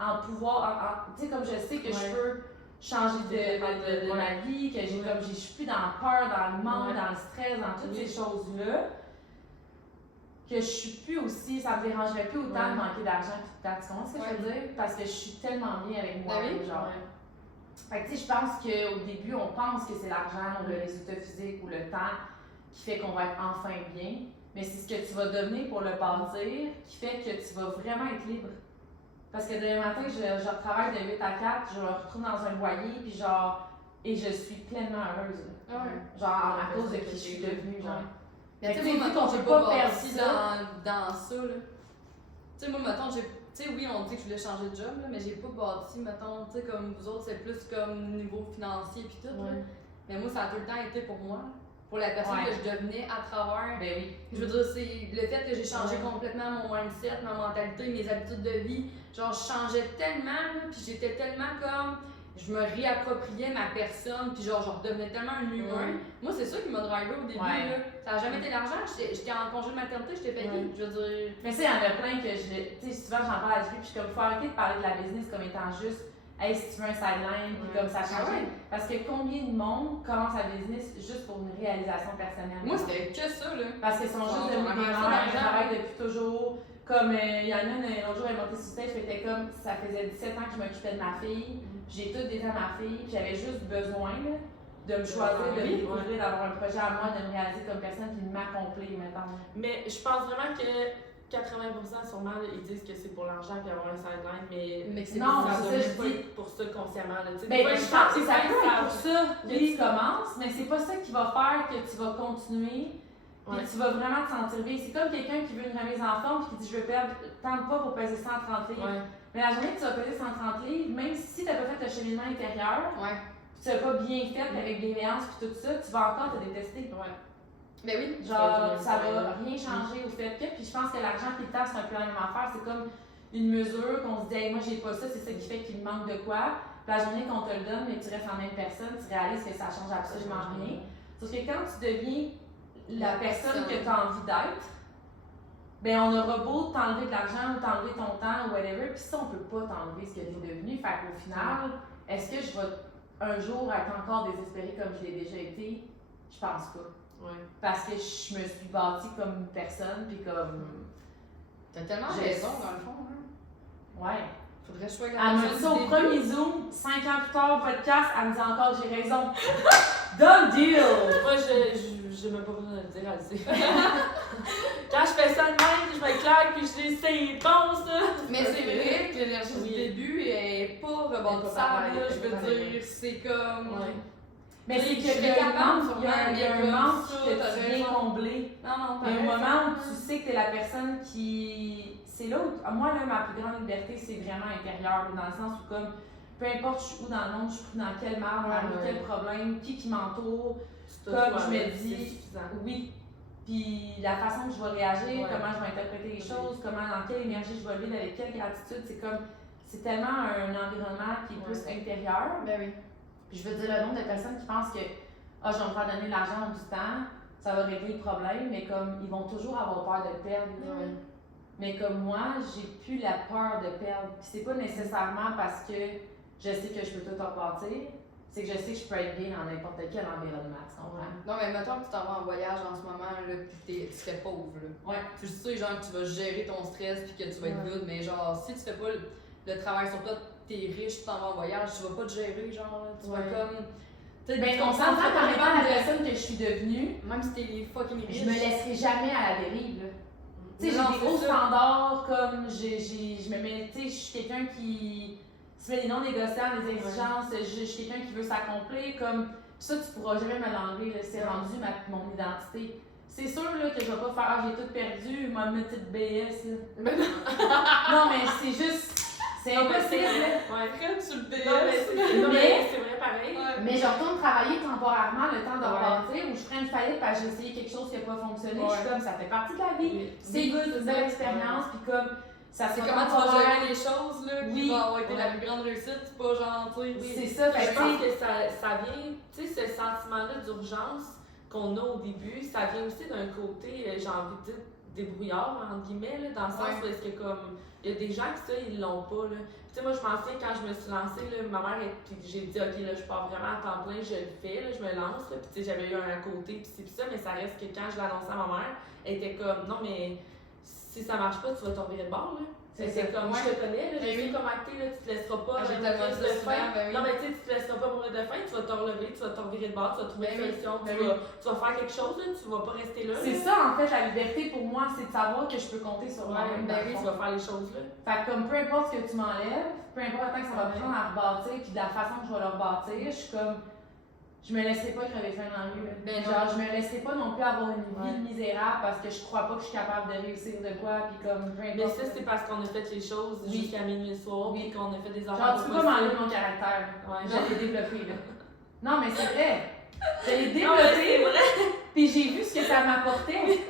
en pouvoir, tu sais, comme je sais que je Ouais. peux changer de mon avis, que j'ai Ouais. comme je suis plus dans la peur, dans le manque, Ouais. dans le stress, dans toutes Oui. ces choses-là, que je suis plus aussi, ça me dérangerait plus autant Ouais. de manquer d'argent puis de temps. Tu comprends ce que je veux dire? Parce que je suis tellement bien avec moi, Ben oui. genre. Fait que tu sais, je pense qu'au début, on pense que c'est l'argent ou le résultat physique ou le temps qui fait qu'on va être enfin bien, mais c'est ce que tu vas devenir pour le bâtir qui fait que tu vas vraiment être libre. Parce que demain matin, je retravaille de 8 à 4, je me retrouve dans un foyer, puis genre, et je suis pleinement heureuse. là. Ouais. Genre, à cause de qui je suis devenue, genre. Mais Fait tu que sais, moi, vu mettons, qu'on j'ai peut pas pas perdre bâti ça. dans ça, là. Tu sais, moi, mettons, tu sais, oui, on dit que je voulais changer de job, là, mais j'ai pas bâti, mettons, tu sais, comme vous autres, c'est plus comme niveau financier puis tout, là. Ouais. Mais moi, ça a tout le temps été pour moi, pour la personne Ouais. que je devenais à travers. Ben oui. Je veux dire, c'est le fait que j'ai changé Ouais. complètement mon mindset, ma mentalité, mes habitudes de vie. Genre, je changeais tellement, là, puis j'étais tellement comme. Je me réappropriais ma personne, puis genre, je redevenais tellement un humain. Moi, c'est ça qui m'a drivé au début, Ouais. là. Ça a jamais été l'argent. J'étais en congé de maternité, j'étais payée. Ouais. Je veux dire. Mais tu sais, il y en a plein que tu sais, souvent j'en parle à Julie, puis je suis comme, faut arrêter de parler de la business comme étant juste, hey, si tu veux un sideline, puis Ouais. comme ça change. Ah ouais. Parce que combien de monde commence la business juste pour une réalisation personnelle? Moi, c'était que ça, là. Parce qu'ils sont juste Genre, devenus des vraiment, mères, ils l'argent. travaillent depuis toujours. Comme il y en a une, l'autre jour, elle est montée sur stage, puis elle était comme, ça faisait 17 ans que je m'occupais de ma fille, j'ai tout déjà ma fille, puis j'avais juste besoin là, de me choisir, de me Oui, découvrir, d'avoir un projet à moi, de me réaliser comme personne, puis de m'accomplir maintenant. Mais je pense vraiment que 80% sûrement, là, ils disent que c'est pour l'argent puis avoir un sideline, mais c'est Non, ça c'est doit ça, même je pas dis. être pour ça consciemment. Là, tu sais. Ben, Des fois, je pense que ça ils peut être savent. pour ça, oui, tu commences, mais c'est pas ça qui va faire que tu vas continuer Puis Ouais. tu vas vraiment te sentir bien. C'est comme quelqu'un qui veut une remise en forme puis qui dit je veux perdre tant de poids pour peser 130 livres. Ouais. Mais la journée que tu vas peser 130 livres, même si tu n'as pas fait le cheminement intérieur, Ouais. tu l'as pas bien fait avec bienveillance puis tout ça, tu vas encore te détester. Ouais. Ben oui. Genre, ça va rien changer au fait que. Puis je pense que l'argent et le temps, c'est un peu la même affaire. C'est comme une mesure qu'on se dit, hey, moi j'ai pas ça, c'est ça qui fait qu'il me manque de quoi. Puis la journée qu'on te le donne, mais tu restes en même personne, tu réalises que ça change absolument rien. Sauf que quand tu deviens la personne que tu as envie d'être, ben on aura beau t'enlever de l'argent ou t'enlever ton temps ou whatever, puis ça, on peut pas t'enlever ce que tu es devenu. Fait qu'au final, est-ce que je vais un jour être encore désespérée comme je l'ai déjà été? Je pense pas. Ouais. Parce que je me suis bâtie comme une personne, puis comme. T'as tellement Je- raison, dans le fond. Hein. Ouais. Faudrait que je sois la Elle m'a dit personne ça au du premier Zoom, 5 ans plus tard, podcast, elle me dit encore que j'ai raison. Done deal! Moi, j'ai même pas besoin de le dire, elle le sait. Quand je fais ça de même, puis je m'éclaire, puis je dis c'est bon ça! Mais c'est vrai que l'énergie Oui. du début est pas rebondissable, pareil, là, je elle est pas veux pareille. dire. C'est comme. Ouais. Mais c'est Je qu'il y serais a un capable, manque, il y a un sûrement, manque mais que comme ça, tu t'as viens raison. combler. Non, non, Il y a un t'as moment où raison. tu sais que t'es la personne qui. C'est là où. Moi, là, ma plus grande liberté, c'est vraiment intérieur, dans le sens où, comme, peu importe je suis où dans le monde, je suis pris dans quel marbre, Ouais, dans quel problème, qui m'entoure, C'est comme toi, je me c'est dis, suffisant. oui. Puis la façon que je vais réagir, Ouais. comment je vais interpréter les Oui. choses, comment, dans quelle énergie je vais vivre, avec quelle gratitude, c'est comme. C'est tellement un environnement qui est plus intérieur. Ben oui. Puis je veux dire le nombre de personnes qui pensent que je vais me faire donner de l'argent ou du temps, ça va régler le problème, mais comme ils vont toujours avoir peur de le perdre. là. Ouais. Mais comme moi, j'ai plus la peur de perdre. Puis c'est pas nécessairement parce que je sais que je peux tout rebâtir, c'est que je sais que je peux être bien dans n'importe quel environnement, tu comprends? Non, mais mettons que tu t'en vas en voyage en ce moment, là, pis tu serais pauvre, là. Ouais. Tu sais, genre, que tu vas gérer ton stress pis que tu vas être Ouais. good, mais genre, si tu fais pas le travail sur toi, t'es riche, tu t'en vas en voyage, tu vas pas te gérer, genre, là. Tu vas Ouais. comme. Tu sais, Ben, tu on comprends, s'entend tu qu'en vas étant la de- personne que je suis devenue, Même si t'es fucking riche. je me laisserai jamais à la dérive, là. Tu sais, Non, j'ai des c'est hauts ça. standards, comme je me mets, tu sais, je suis quelqu'un qui se met des non négociables, des exigences, je suis quelqu'un qui veut s'accomplir, comme ça, tu pourras jamais me l'enlever, là, c'est rendu mon identité. C'est sûr là, que je vais pas faire, j'ai tout perdu, ma petite BS, là. Non, mais c'est juste, c'est Non, mais impossible, là. Ouais. Quand tu le Non, mais baisses. c'est vrai pareil. Ouais. Mais je retourne travailler temporairement le temps de Ouais. repartir ou je ferai une faillite parce que j'ai essayé quelque chose qui n'a pas fonctionné. Je suis Ouais. comme, ça fait partie de la vie. Oui. C'est good, c'est une belle expérience. Puis comme, ça C'est sera comment tu vas temporaire. gérer les choses, là, qui Oui. va avoir été la Ouais. plus grande réussite, c'est pas genre, tu sais. C'est ça, fait Je que, pense tu sais, que ça vient, tu sais, ce sentiment-là d'urgence qu'on a au début, ça vient aussi d'un côté, j'ai envie de dire, débrouillard, entre guillemets, là, dans le sens où est-ce que comme, il y a des gens qui ça, ils l'ont pas, là. Tu sais, moi, je m'en souviens quand je me suis lancée, là, ma mère, puis j'ai dit, OK, là, je pars vraiment à temps plein, je le fais, là, je me lance, là, puis tu sais, j'avais eu un à côté, puis c'est ça, mais ça reste que quand je l'ai annoncé à ma mère, elle était comme, non, mais si ça marche pas, tu vas tomber de bord, là. C'est C'est comme, Ouais. je te connais, là, je Ben sais oui. comment t'es, là, tu te laisseras pas Ah, j'ai mourir tellement de dit ça faim. souvent, ben oui. Non, mais tu sais, tu te laisseras pas mourir de faim, tu vas te relever, tu vas te revirer de bord, tu vas trouver Ben une oui. solution, Ben tu vas faire quelque chose, là, tu vas pas rester là. c'est là. ça en fait, la liberté pour moi, c'est de savoir que je peux compter sur Ouais, moi-même. ben dans le oui, fond. tu vas faire les choses, là. Fait que comme peu importe ce que tu m'enlèves, peu importe le temps que ça va Ouais. prendre à rebâtir, puis de la façon que je vais le rebâtir, je suis comme, je me laisserai pas crever faim dans la rue. Là. Ben Genre, non. je me laisserai pas non plus avoir une vie Ouais. misérable parce que je crois pas que je suis capable de réussir de quoi, puis comme peu Mais importe. ça, c'est parce qu'on a fait les choses Oui. jusqu'à minuit le soir, Oui. puis qu'on a fait des Genre, affaires tu peux pas m'enlever mon caractère. Ouais, Je l'ai développé, là. Non, mais c'est vrai. Je l'ai Non, mais c'est développé, vrai. puis j'ai vu ce que ça m'apportait.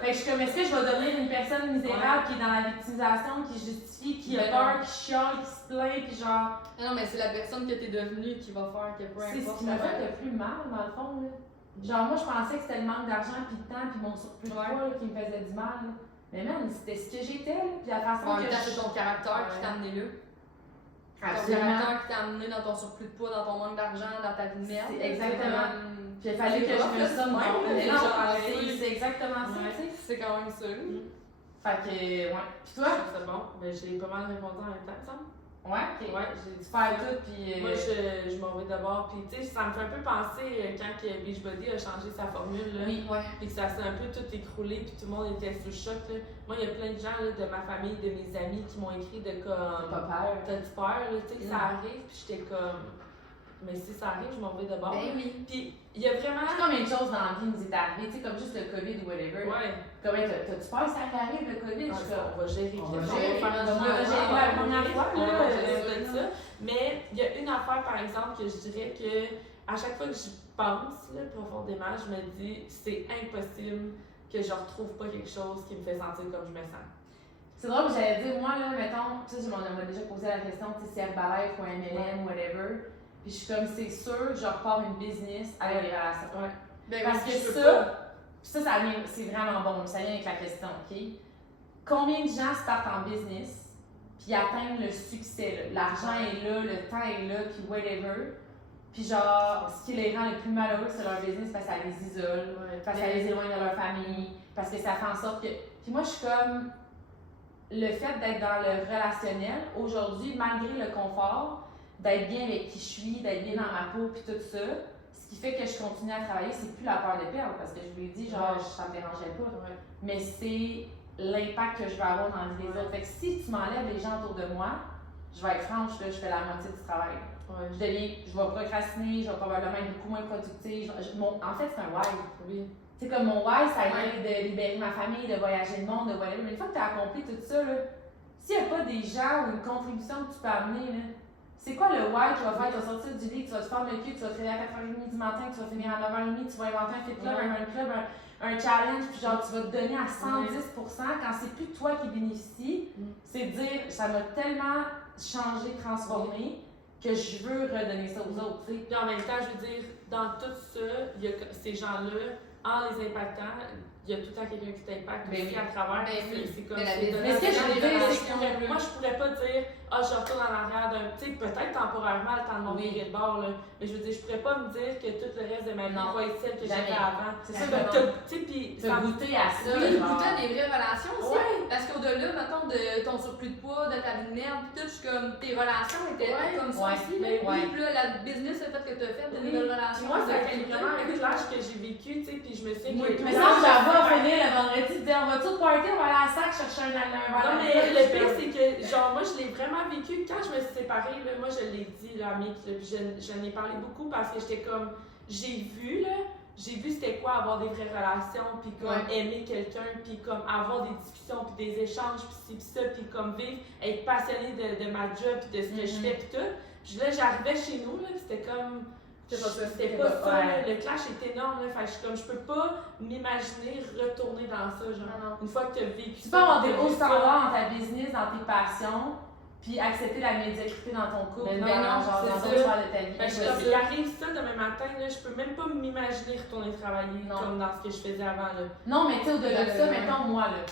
Fait que je suis comme, est-ce que je vais devenir une personne misérable qui est dans la victimisation, qui justifie, qui a Ben peur, non. qui chiale, qui se plaint, puis genre... Non, mais c'est la personne que t'es devenue qui va faire que peu C'est ce importe. qui m'a fait le plus mal, dans le fond, là. Genre, moi, je pensais que c'était le manque d'argent, puis de temps, puis mon surplus de poids, là, qui me faisait du mal, là. Mais man, c'était ce que j'étais, là, puis la façon En que même temps, je... c'est ton caractère qui Ouais. t'a amené là. Ton Absolument. caractère qui t'a amené dans ton surplus de poids, dans ton manque d'argent, dans ta vie de merde. C'est exactement. comme- Puis il a fallu que je me somme Ouais, même, mais c'est non, genre, c'est exactement ça, Ouais. tu sais. C'est quand même ça. Fait que, ouais. Puis toi? C'est bon, mais j'ai pas mal répondu en même temps, ça. Ouais, ok. Ouais, j'ai Tu perds tout, puis... Moi, je m'en vais d'abord, puis tu sais, ça me fait un peu penser quand que Beachbody a changé sa formule, là. Oui, ouais. Puis que ça s'est un peu tout écroulé, puis tout le monde était sous le choc. Là. Moi, il y a plein de gens là, de ma famille, de mes amis qui m'ont écrit de comme. Pas peur. T'as-tu peur, là, tu sais, que ça arrive, puis j'étais comme. mais si ça arrive, je m'en vais de bord. Ben oui. Puis il y a vraiment. Combien de choses dans la vie nous est arrivé, tu sais, comme juste le COVID ou whatever. Ouais. Combien t'as-tu peur que ça arrive, le COVID? Je suis comme, On va gérer. On va gérer. faire On va gérer la première fois, On là. va gérer ça. Mais il y a une affaire, par exemple, que je dirais que à chaque fois que j'y pense, là, profondément, je me dis c'est impossible que je retrouve pas quelque chose qui me fait sentir comme je me sens. C'est drôle, j'allais dire, moi, là, mettons, tu sais, on m'a déjà posé la question, tu sais, si Herbalife ou un MLM, whatever. Puis je suis comme, c'est sûr, je repars une business avec les relations. Ouais. Ben Parce oui, que je peux ça vient, c'est vraiment bon, ça vient avec la question, OK? Combien de gens startent en business, puis atteignent le succès, là? L'argent est là, le temps est là, puis whatever. Puis genre, ce qui les rend le plus malheureux, c'est leur business parce que ça les isole, parce que ça les éloigne de leur famille, parce que ça fait en sorte que... Puis moi, je suis comme... Le fait d'être dans le relationnel, aujourd'hui, malgré le confort, d'être bien avec qui je suis, d'être bien dans ma peau, puis tout ça, ce qui fait que je continue à travailler, c'est plus la peur de perdre, parce que je vous l'ai dit, genre, ça me dérangeait pas. Mais c'est l'impact que je vais avoir dans la vie des autres. Fait que si tu m'enlèves les gens autour de moi, je vais être franche, là, je fais la moitié du travail. Je vais procrastiner, je vais probablement être beaucoup moins productive. En fait, c'est un why. Oui. C'est comme mon why, ça a été de libérer ma famille, de voyager le monde, de whatever. Mais une fois que tu as accompli tout ça, s'il n'y a pas des gens ou une contribution que tu peux amener, là, c'est quoi le why que tu vas faire? Tu vas sortir du lit, tu vas te faire le cul, tu vas te réveiller à 4h30 du matin, tu vas finir à 9h30, tu vas inventer un fit club, un run club, un challenge, puis genre tu vas te donner à 110% quand c'est plus toi qui bénéficie. C'est de dire, ça m'a tellement changé, transformé, que je veux redonner ça aux autres, tu sais. Puis en même temps, je veux dire, dans tout ça, il y a ces gens-là, en les impactant, il y a tout le temps quelqu'un qui t'impacte aussi à travers. C'est comme Mais ce que je veux dire, c'est que moi, je pourrais pas dire je retourne en arrière d'un. Tu sais, peut-être temporairement, le temps de mon virer de bord, là. Mais je veux dire, je pourrais pas me dire que tout le reste de ma vie va être celle que j'étais avant. C'est ça, tu sais, puis. t'as goûté à ça. Oui, goûter à des vraies relations aussi. Ouais. Parce qu'au-delà, mettons, de ton surplus de poids, de ta vie de merde, pis tout, je suis comme, tes relations étaient comme ça aussi. Mais Oui, puis là, la business, le fait que t'as fait, de nouvelles relations. Moi, ça de fait vraiment un clash que j'ai vécu, tu sais, puis je me suis dit. Mais ça, j'avoue, à finir le vendredi, tu disais, on va tout party, on va aller à la sac chercher un verre. Non, mais le pire, c'est que, genre, moi, je l'ai vraiment vécu. Quand je me suis séparée, là, moi, je l'ai dit, là, Mick, puis j'en ai parlé beaucoup parce que j'étais comme, j'ai vu c'était quoi avoir des vraies relations, puis comme aimer quelqu'un, puis comme avoir des discussions, puis des échanges, puis ci, puis ça, puis comme vivre, être passionnée de ma job, puis de ce que je fais, puis tout. Puis là, j'arrivais chez nous, là, puis c'était comme. C'était pas ça, là. Le clash est énorme, là. Fait que je peux pas m'imaginer retourner dans ça, genre. Une fois que tu as vécu ça. Tu peux avoir des hauts standards dans ta business, dans tes passions, puis accepter la médiocrité dans ton couple, dans d'autres choix de ta vie. Il arrive ça demain matin, là, je peux même pas m'imaginer retourner travailler comme dans ce que je faisais avant, là. Non, mais tu sais, au-delà de ça, mettons, moi, là,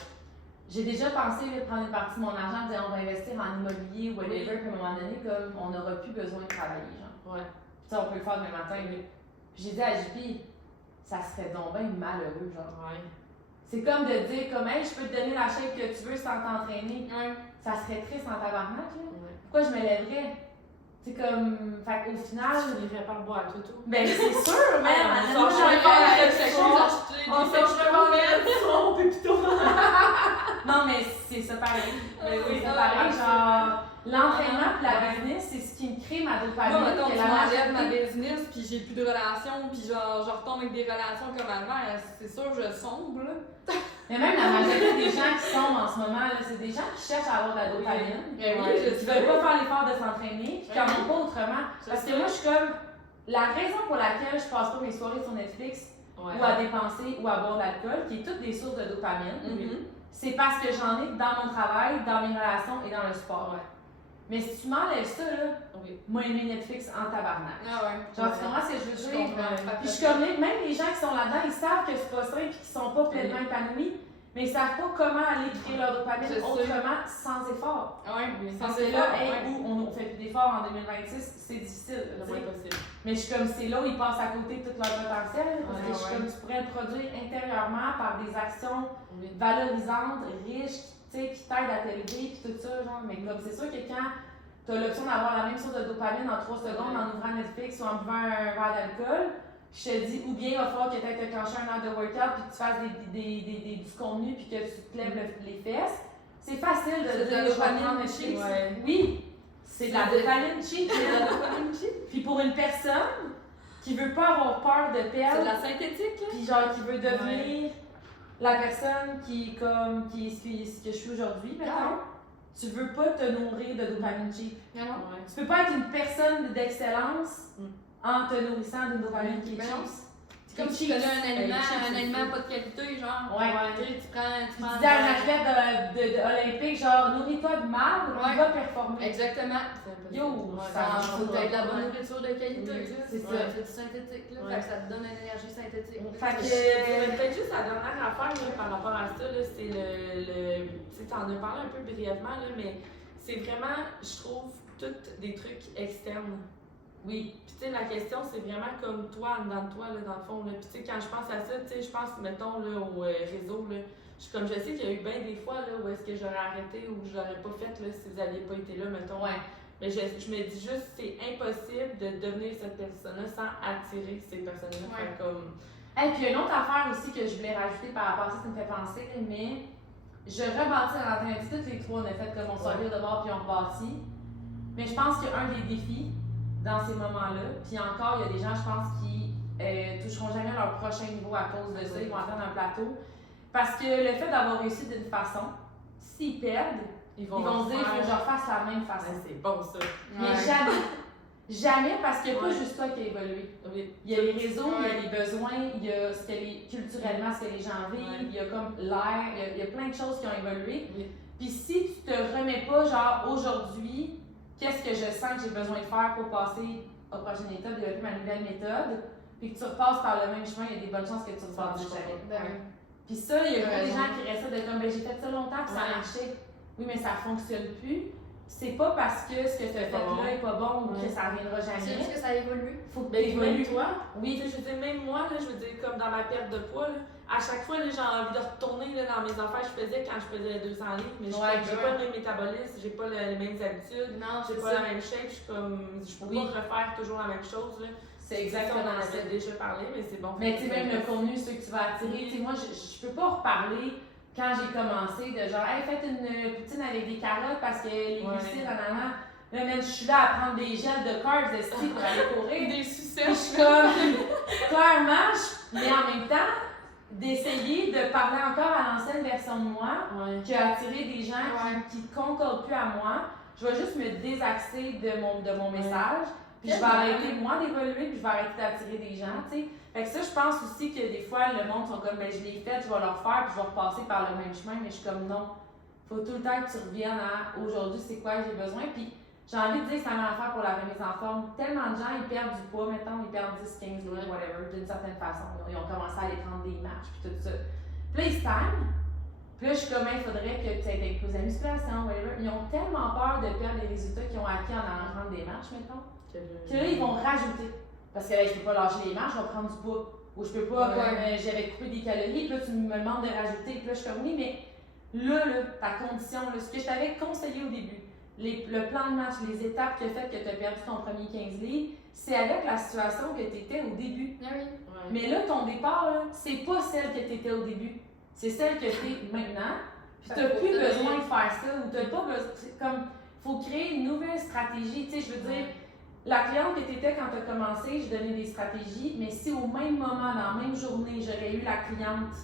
j'ai déjà pensé prendre une partie de mon argent, dire on va investir en immobilier ou whatever, puis à un moment donné, comme on n'aura plus besoin de travailler, genre. Tu sais, on peut le faire demain matin. Puis j'ai dit à JP, ça serait donc bien malheureux, genre. C'est comme de dire, comme, hey, je peux te donner la shape que tu veux sans t'entraîner. Ça serait triste en tabarnak, là. Pourquoi je me lèverais? C'est comme, fait qu'au final. Je finirais par boire à tout. Ben, c'est sûr, mais on s'en Non, mais c'est ça pareil. Mais oui, c'est pareil, genre, l'entraînement pis la business, c'est ce qui me crée ma dopamine. Moi, mettons, tu m'enlèves ma business, puis j'ai plus de relations, puis genre, je retombe avec des relations comme avant, c'est sûr, je sombre, là. Mais même la majorité des gens qui sont en ce moment, c'est des gens qui cherchent à avoir de la dopamine. Qui veulent pas faire l'effort de s'entraîner, puis qui n'en ont pas autrement. Parce que moi, je suis comme, la raison pour laquelle je passe pas mes soirées sur Netflix, ou à dépenser, ou à boire de l'alcool, qui est toutes des sources de dopamine, c'est parce que j'en ai dans mon travail, dans mes relations et dans le sport. Mais si tu m'enlèves ça, là, moi, aimer Netflix en tabarnak. Genre, tu comprends ce que je veux dire? Puis je suis comme, même les gens qui sont là-dedans, ils savent que c'est pas ça et qu'ils sont pas pleinement épanouis, mais ils savent pas comment aller créer leur dopamine autrement, sans effort. Parce que là, où on fait plus d'efforts en 2026, c'est difficile. Mais je suis comme, c'est là où ils passent à côté de tout leur potentiel. Parce que je suis comme, tu pourrais le produire intérieurement par des actions valorisantes, riches, qui t'aident à t'élever, puis tout ça, genre. Mais comme c'est sûr que quand tu as l'option d'avoir la même source de dopamine en 3 secondes en ouvrant Netflix ou en buvant un verre d'alcool, puis je te dis, ou bien il va falloir que tu aies déclenché un heure de workout, puis que tu fasses du contenu, puis que tu te lèves les fesses, c'est facile de dire, je vais prendre Netflix. Oui, c'est de la dopamine cheap. Puis pour une personne qui veut pas avoir peur de C'est perdre, de la synthétique, là. puis genre qui veut devenir la personne qui est ce que je suis aujourd'hui, maintenant, tu veux pas te nourrir de dopamine cheap. Non, non. Ouais. Tu peux pas être une personne d'excellence en te nourrissant d'une dopamine qui est Mais cheap. non. C'est comme si tu prenais un aliment pas de qualité, genre. Ouais. Tu prends. Tu dis à un athlète de olympique, genre, nourris-toi de marde, il va performer. Exactement. Yo, Ça faut être de la bonne nourriture de qualité, Oui, là. c'est Ouais, ça. c'est du synthétique, là. Ouais. Fait que ça te donne une énergie synthétique. Fait Je dirais peut-être juste la dernière affaire là, par rapport à ça, là, c'est le tu sais, t'en as parlé un peu brièvement, là, mais c'est vraiment, je trouve, tous des trucs externes. Oui. Puis tu sais, la question, c'est vraiment comme toi, en dedans de toi, là, dans le fond. Là. Puis tu sais, quand je pense à ça, tu sais, je pense, mettons, là, au réseau, là, comme je sais qu'il y a eu bien des fois là, où est-ce que j'aurais arrêté ou que je l'aurais pas fait là, si vous n'aviez pas été là, mettons. Ouais. Mais je me dis juste, c'est impossible de devenir cette personne-là sans attirer ces personnes-là. Ouais. Fait comme... Et puis une autre affaire aussi que je voulais rajouter par rapport à ça, ça me fait penser, mais je rebâtis dans l'alternative. Toutes les trois, on a fait comme on s'en vient de bord puis on rebâtit. Mais je pense qu'un des défis dans ces moments-là, puis encore, il y a des gens, je pense, qui toucheront jamais leur prochain niveau à cause de ça, ils vont atteindre un plateau. Parce que le fait d'avoir réussi d'une façon, s'ils perdent, ils vont se dire, il faut que je refasse la même façon. Ouais, c'est bon ça. Mais jamais. Jamais, parce qu'il n'y a pas juste toi qui a évolué. Oui. Il y a les réseaux, il y a les besoins, il y a ce que culturellement ce que les gens vivent, il y a comme l'air, il y a plein de choses qui ont évolué. Oui. Puis si tu te remets pas, genre aujourd'hui, qu'est-ce que je sens que j'ai besoin de faire pour passer au prochaine étape, développer ma nouvelle méthode, puis que tu repasses par le même chemin, il y a des bonnes chances que tu ne repasses jamais. Ben, Puis ça, il y a T'as des raison. gens qui restent là de comme, ben j'ai fait ça longtemps, puis ça Ouais. marchait. Oui, mais ça fonctionne plus. C'est pas parce que ce que tu as fait bon. là est pas bon ou que Ouais. ça reviendra c'est jamais. juste que ça évolue. Faut que Ben, tu même évolues. toi, Oui. tu sais, je veux dire, même moi, là, je veux dire, comme dans ma perte de poids, là, à chaque fois, là, j'ai envie de retourner là, dans mes affaires que je faisais quand je faisais 200 livres, mais Ouais, j'ai pas le même métabolisme, j'ai pas les mêmes habitudes, Non, j'ai c'est pas ça. la même shape, je peux Oui. pas refaire toujours la même chose. Là. C'est Ça, on en exactement ça. avait déjà parlé, mais c'est bon. Mais tu sais, même le contenu, ceux que tu vas attirer, tu sais, moi, je peux pas reparler quand j'ai commencé de genre, hey, faites une poutine avec des carottes parce que les glucides, nanana. Là, même, je suis là à prendre des gels de carbs, esti, pour aller courir. Des Puis sucettes. je suis comme, clairement, mais en même temps, d'essayer de parler encore à l'ancienne version de moi, Ouais. qui a attiré des gens Ouais. qui ne concordent plus à moi. Je vais juste me désaxer de mon message, puis je vais Tellement. arrêter moi d'évoluer, puis je vais arrêter d'attirer des gens, tu sais. Fait que ça, je pense aussi que des fois, le monde sont comme, ben je l'ai fait, je vais le refaire, puis je vais repasser par le même chemin, mais je suis comme, non. Faut tout le temps que tu reviennes à aujourd'hui, c'est quoi j'ai besoin. Puis j'ai envie de dire que c'est la même affaire pour la remise en forme. Tellement de gens, ils perdent du poids, mettons, ils perdent 10, 15 livres, whatever, d'une certaine façon. Ils ont commencé à aller prendre des marches, puis tout ça. Puis là, ils stagnent. Puis là, je suis comme, il faudrait que tu aies plus de musculation, whatever. Ils ont tellement peur de perdre les résultats qu'ils ont acquis en allant prendre des marches, mettons, que là, ils vont rajouter. Parce que là, je peux pas lâcher les marches, je vais prendre du poids. Ou je peux pas, Ouais. comme j'avais coupé des calories, puis là, tu me demandes de rajouter. Puis là, je suis comme, oui, mais là, ta condition, là, ce que je t'avais conseillé au début, le plan de match, les étapes qui ont fait que tu as perdu ton premier 15 livres, c'est avec la situation que tu étais au début. Ah oui. Ouais. Mais là, ton départ, là, c'est pas celle que tu étais au début. C'est celle que tu es maintenant. Puis tu n'as Faut plus te besoin donner- de faire ça. Ou tu pas besoin. C'est comme, faut créer une nouvelle stratégie. Tu sais, je veux dire, la cliente que tu étais quand tu as commencé, je donnais des stratégies. Mais si au même moment, dans la même journée, j'aurais eu la cliente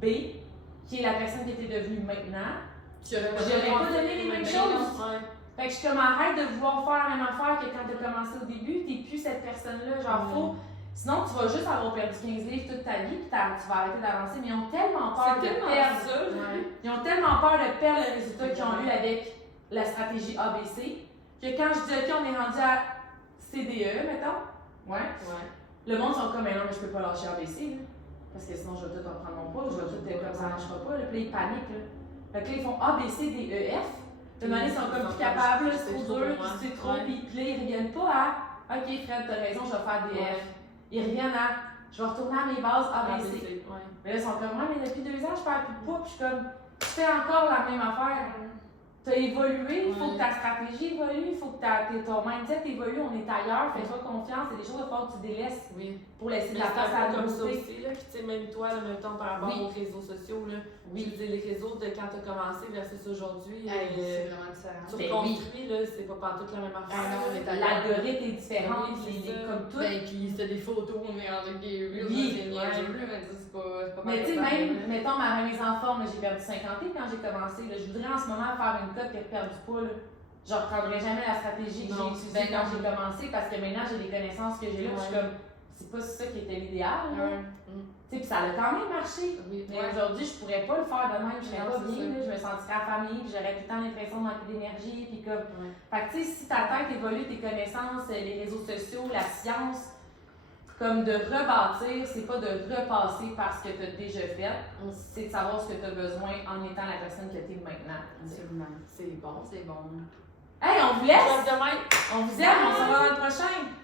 B, qui est la personne qui était devenue maintenant, j'aurais pas donné les mêmes choses. Ouais. Fait que je suis comme, arrête de vouloir faire la même affaire que quand tu as commencé au début, t'es plus cette personne-là. Genre, faut. Sinon, tu vas juste avoir perdu 15 livres toute ta vie, puis tu vas arrêter d'avancer. Mais ils ont tellement peur de perdre. ça. Ouais. Ils ont tellement peur de perdre le résultat qu'ils ont eu avec la stratégie ABC, que quand je dis, OK, on est rendu à CDE, mettons, ouais, Ouais. le monde sont comme, mais non, mais je peux pas lâcher ABC, là, parce que sinon je vais tout reprendre mon poids, je vais tout, comme ça marchera pas, là, puis là, ils paniquent, là. Fait que là, ils font A, B, C, D, E, F. Puis là, ils sont comme plus capables, là, c'est trop dur, puis c'est trop, puis là, ils reviennent pas à, OK, Fred, t'as raison, je vais faire D, F. Ils reviennent à, je vais retourner à mes bases A, B, C. Ouais. Mais là, ils sont comme, ouais, mais depuis 2 ans, je perds plus de poids, puis je suis comme, tu fais encore la même affaire. t'as évolué, il faut que ta stratégie évolue, il faut que ton mindset évolue, on est ailleurs, fais-toi confiance, c'est des choses qu'il faut que tu délaisses pour laisser de la place à la comme ça nouveauté. aussi, là, puis tu sais, même toi, là, même temps par rapport aux réseaux sociaux, là, je veux dire, les réseaux de quand t'as commencé versus aujourd'hui, c'est vraiment différent. tu reconstruis, là, c'est pas partout la même affaire. L'algorithme est différent, comme tout. Ben, puis c'était des photos, mais avec des reels, c'est niaiseux, mais c'est pas mais tu sais, même, mettons, ma remise en forme, j'ai perdu 50 livres quand j'ai commencé, là, je voudrais en ce moment faire une cote et perdre du poids, là. Je reprendrai jamais la stratégie que j'ai utilisée quand j'ai commencé parce que maintenant j'ai les connaissances que j'ai là, puis je suis comme, c'est pas ça qui était l'idéal, là. Tu sais, puis ça a quand même marché. Mais aujourd'hui, je pourrais pas le faire de même, je serais pas bien, là, je me sentirais affamée, puis j'aurais tout le temps l'impression de manquer d'énergie, puis comme. Fait que tu sais, si ta tête évolue, tes connaissances, les réseaux sociaux, la science, comme de rebâtir, c'est pas de repasser parce que tu as déjà fait, c'est de savoir ce que tu as besoin en étant la personne que tu es maintenant. Absolument. C'est bon. C'est bon. Hey, on vous laisse! Demain. On vous aime, on se revoit dans le prochain!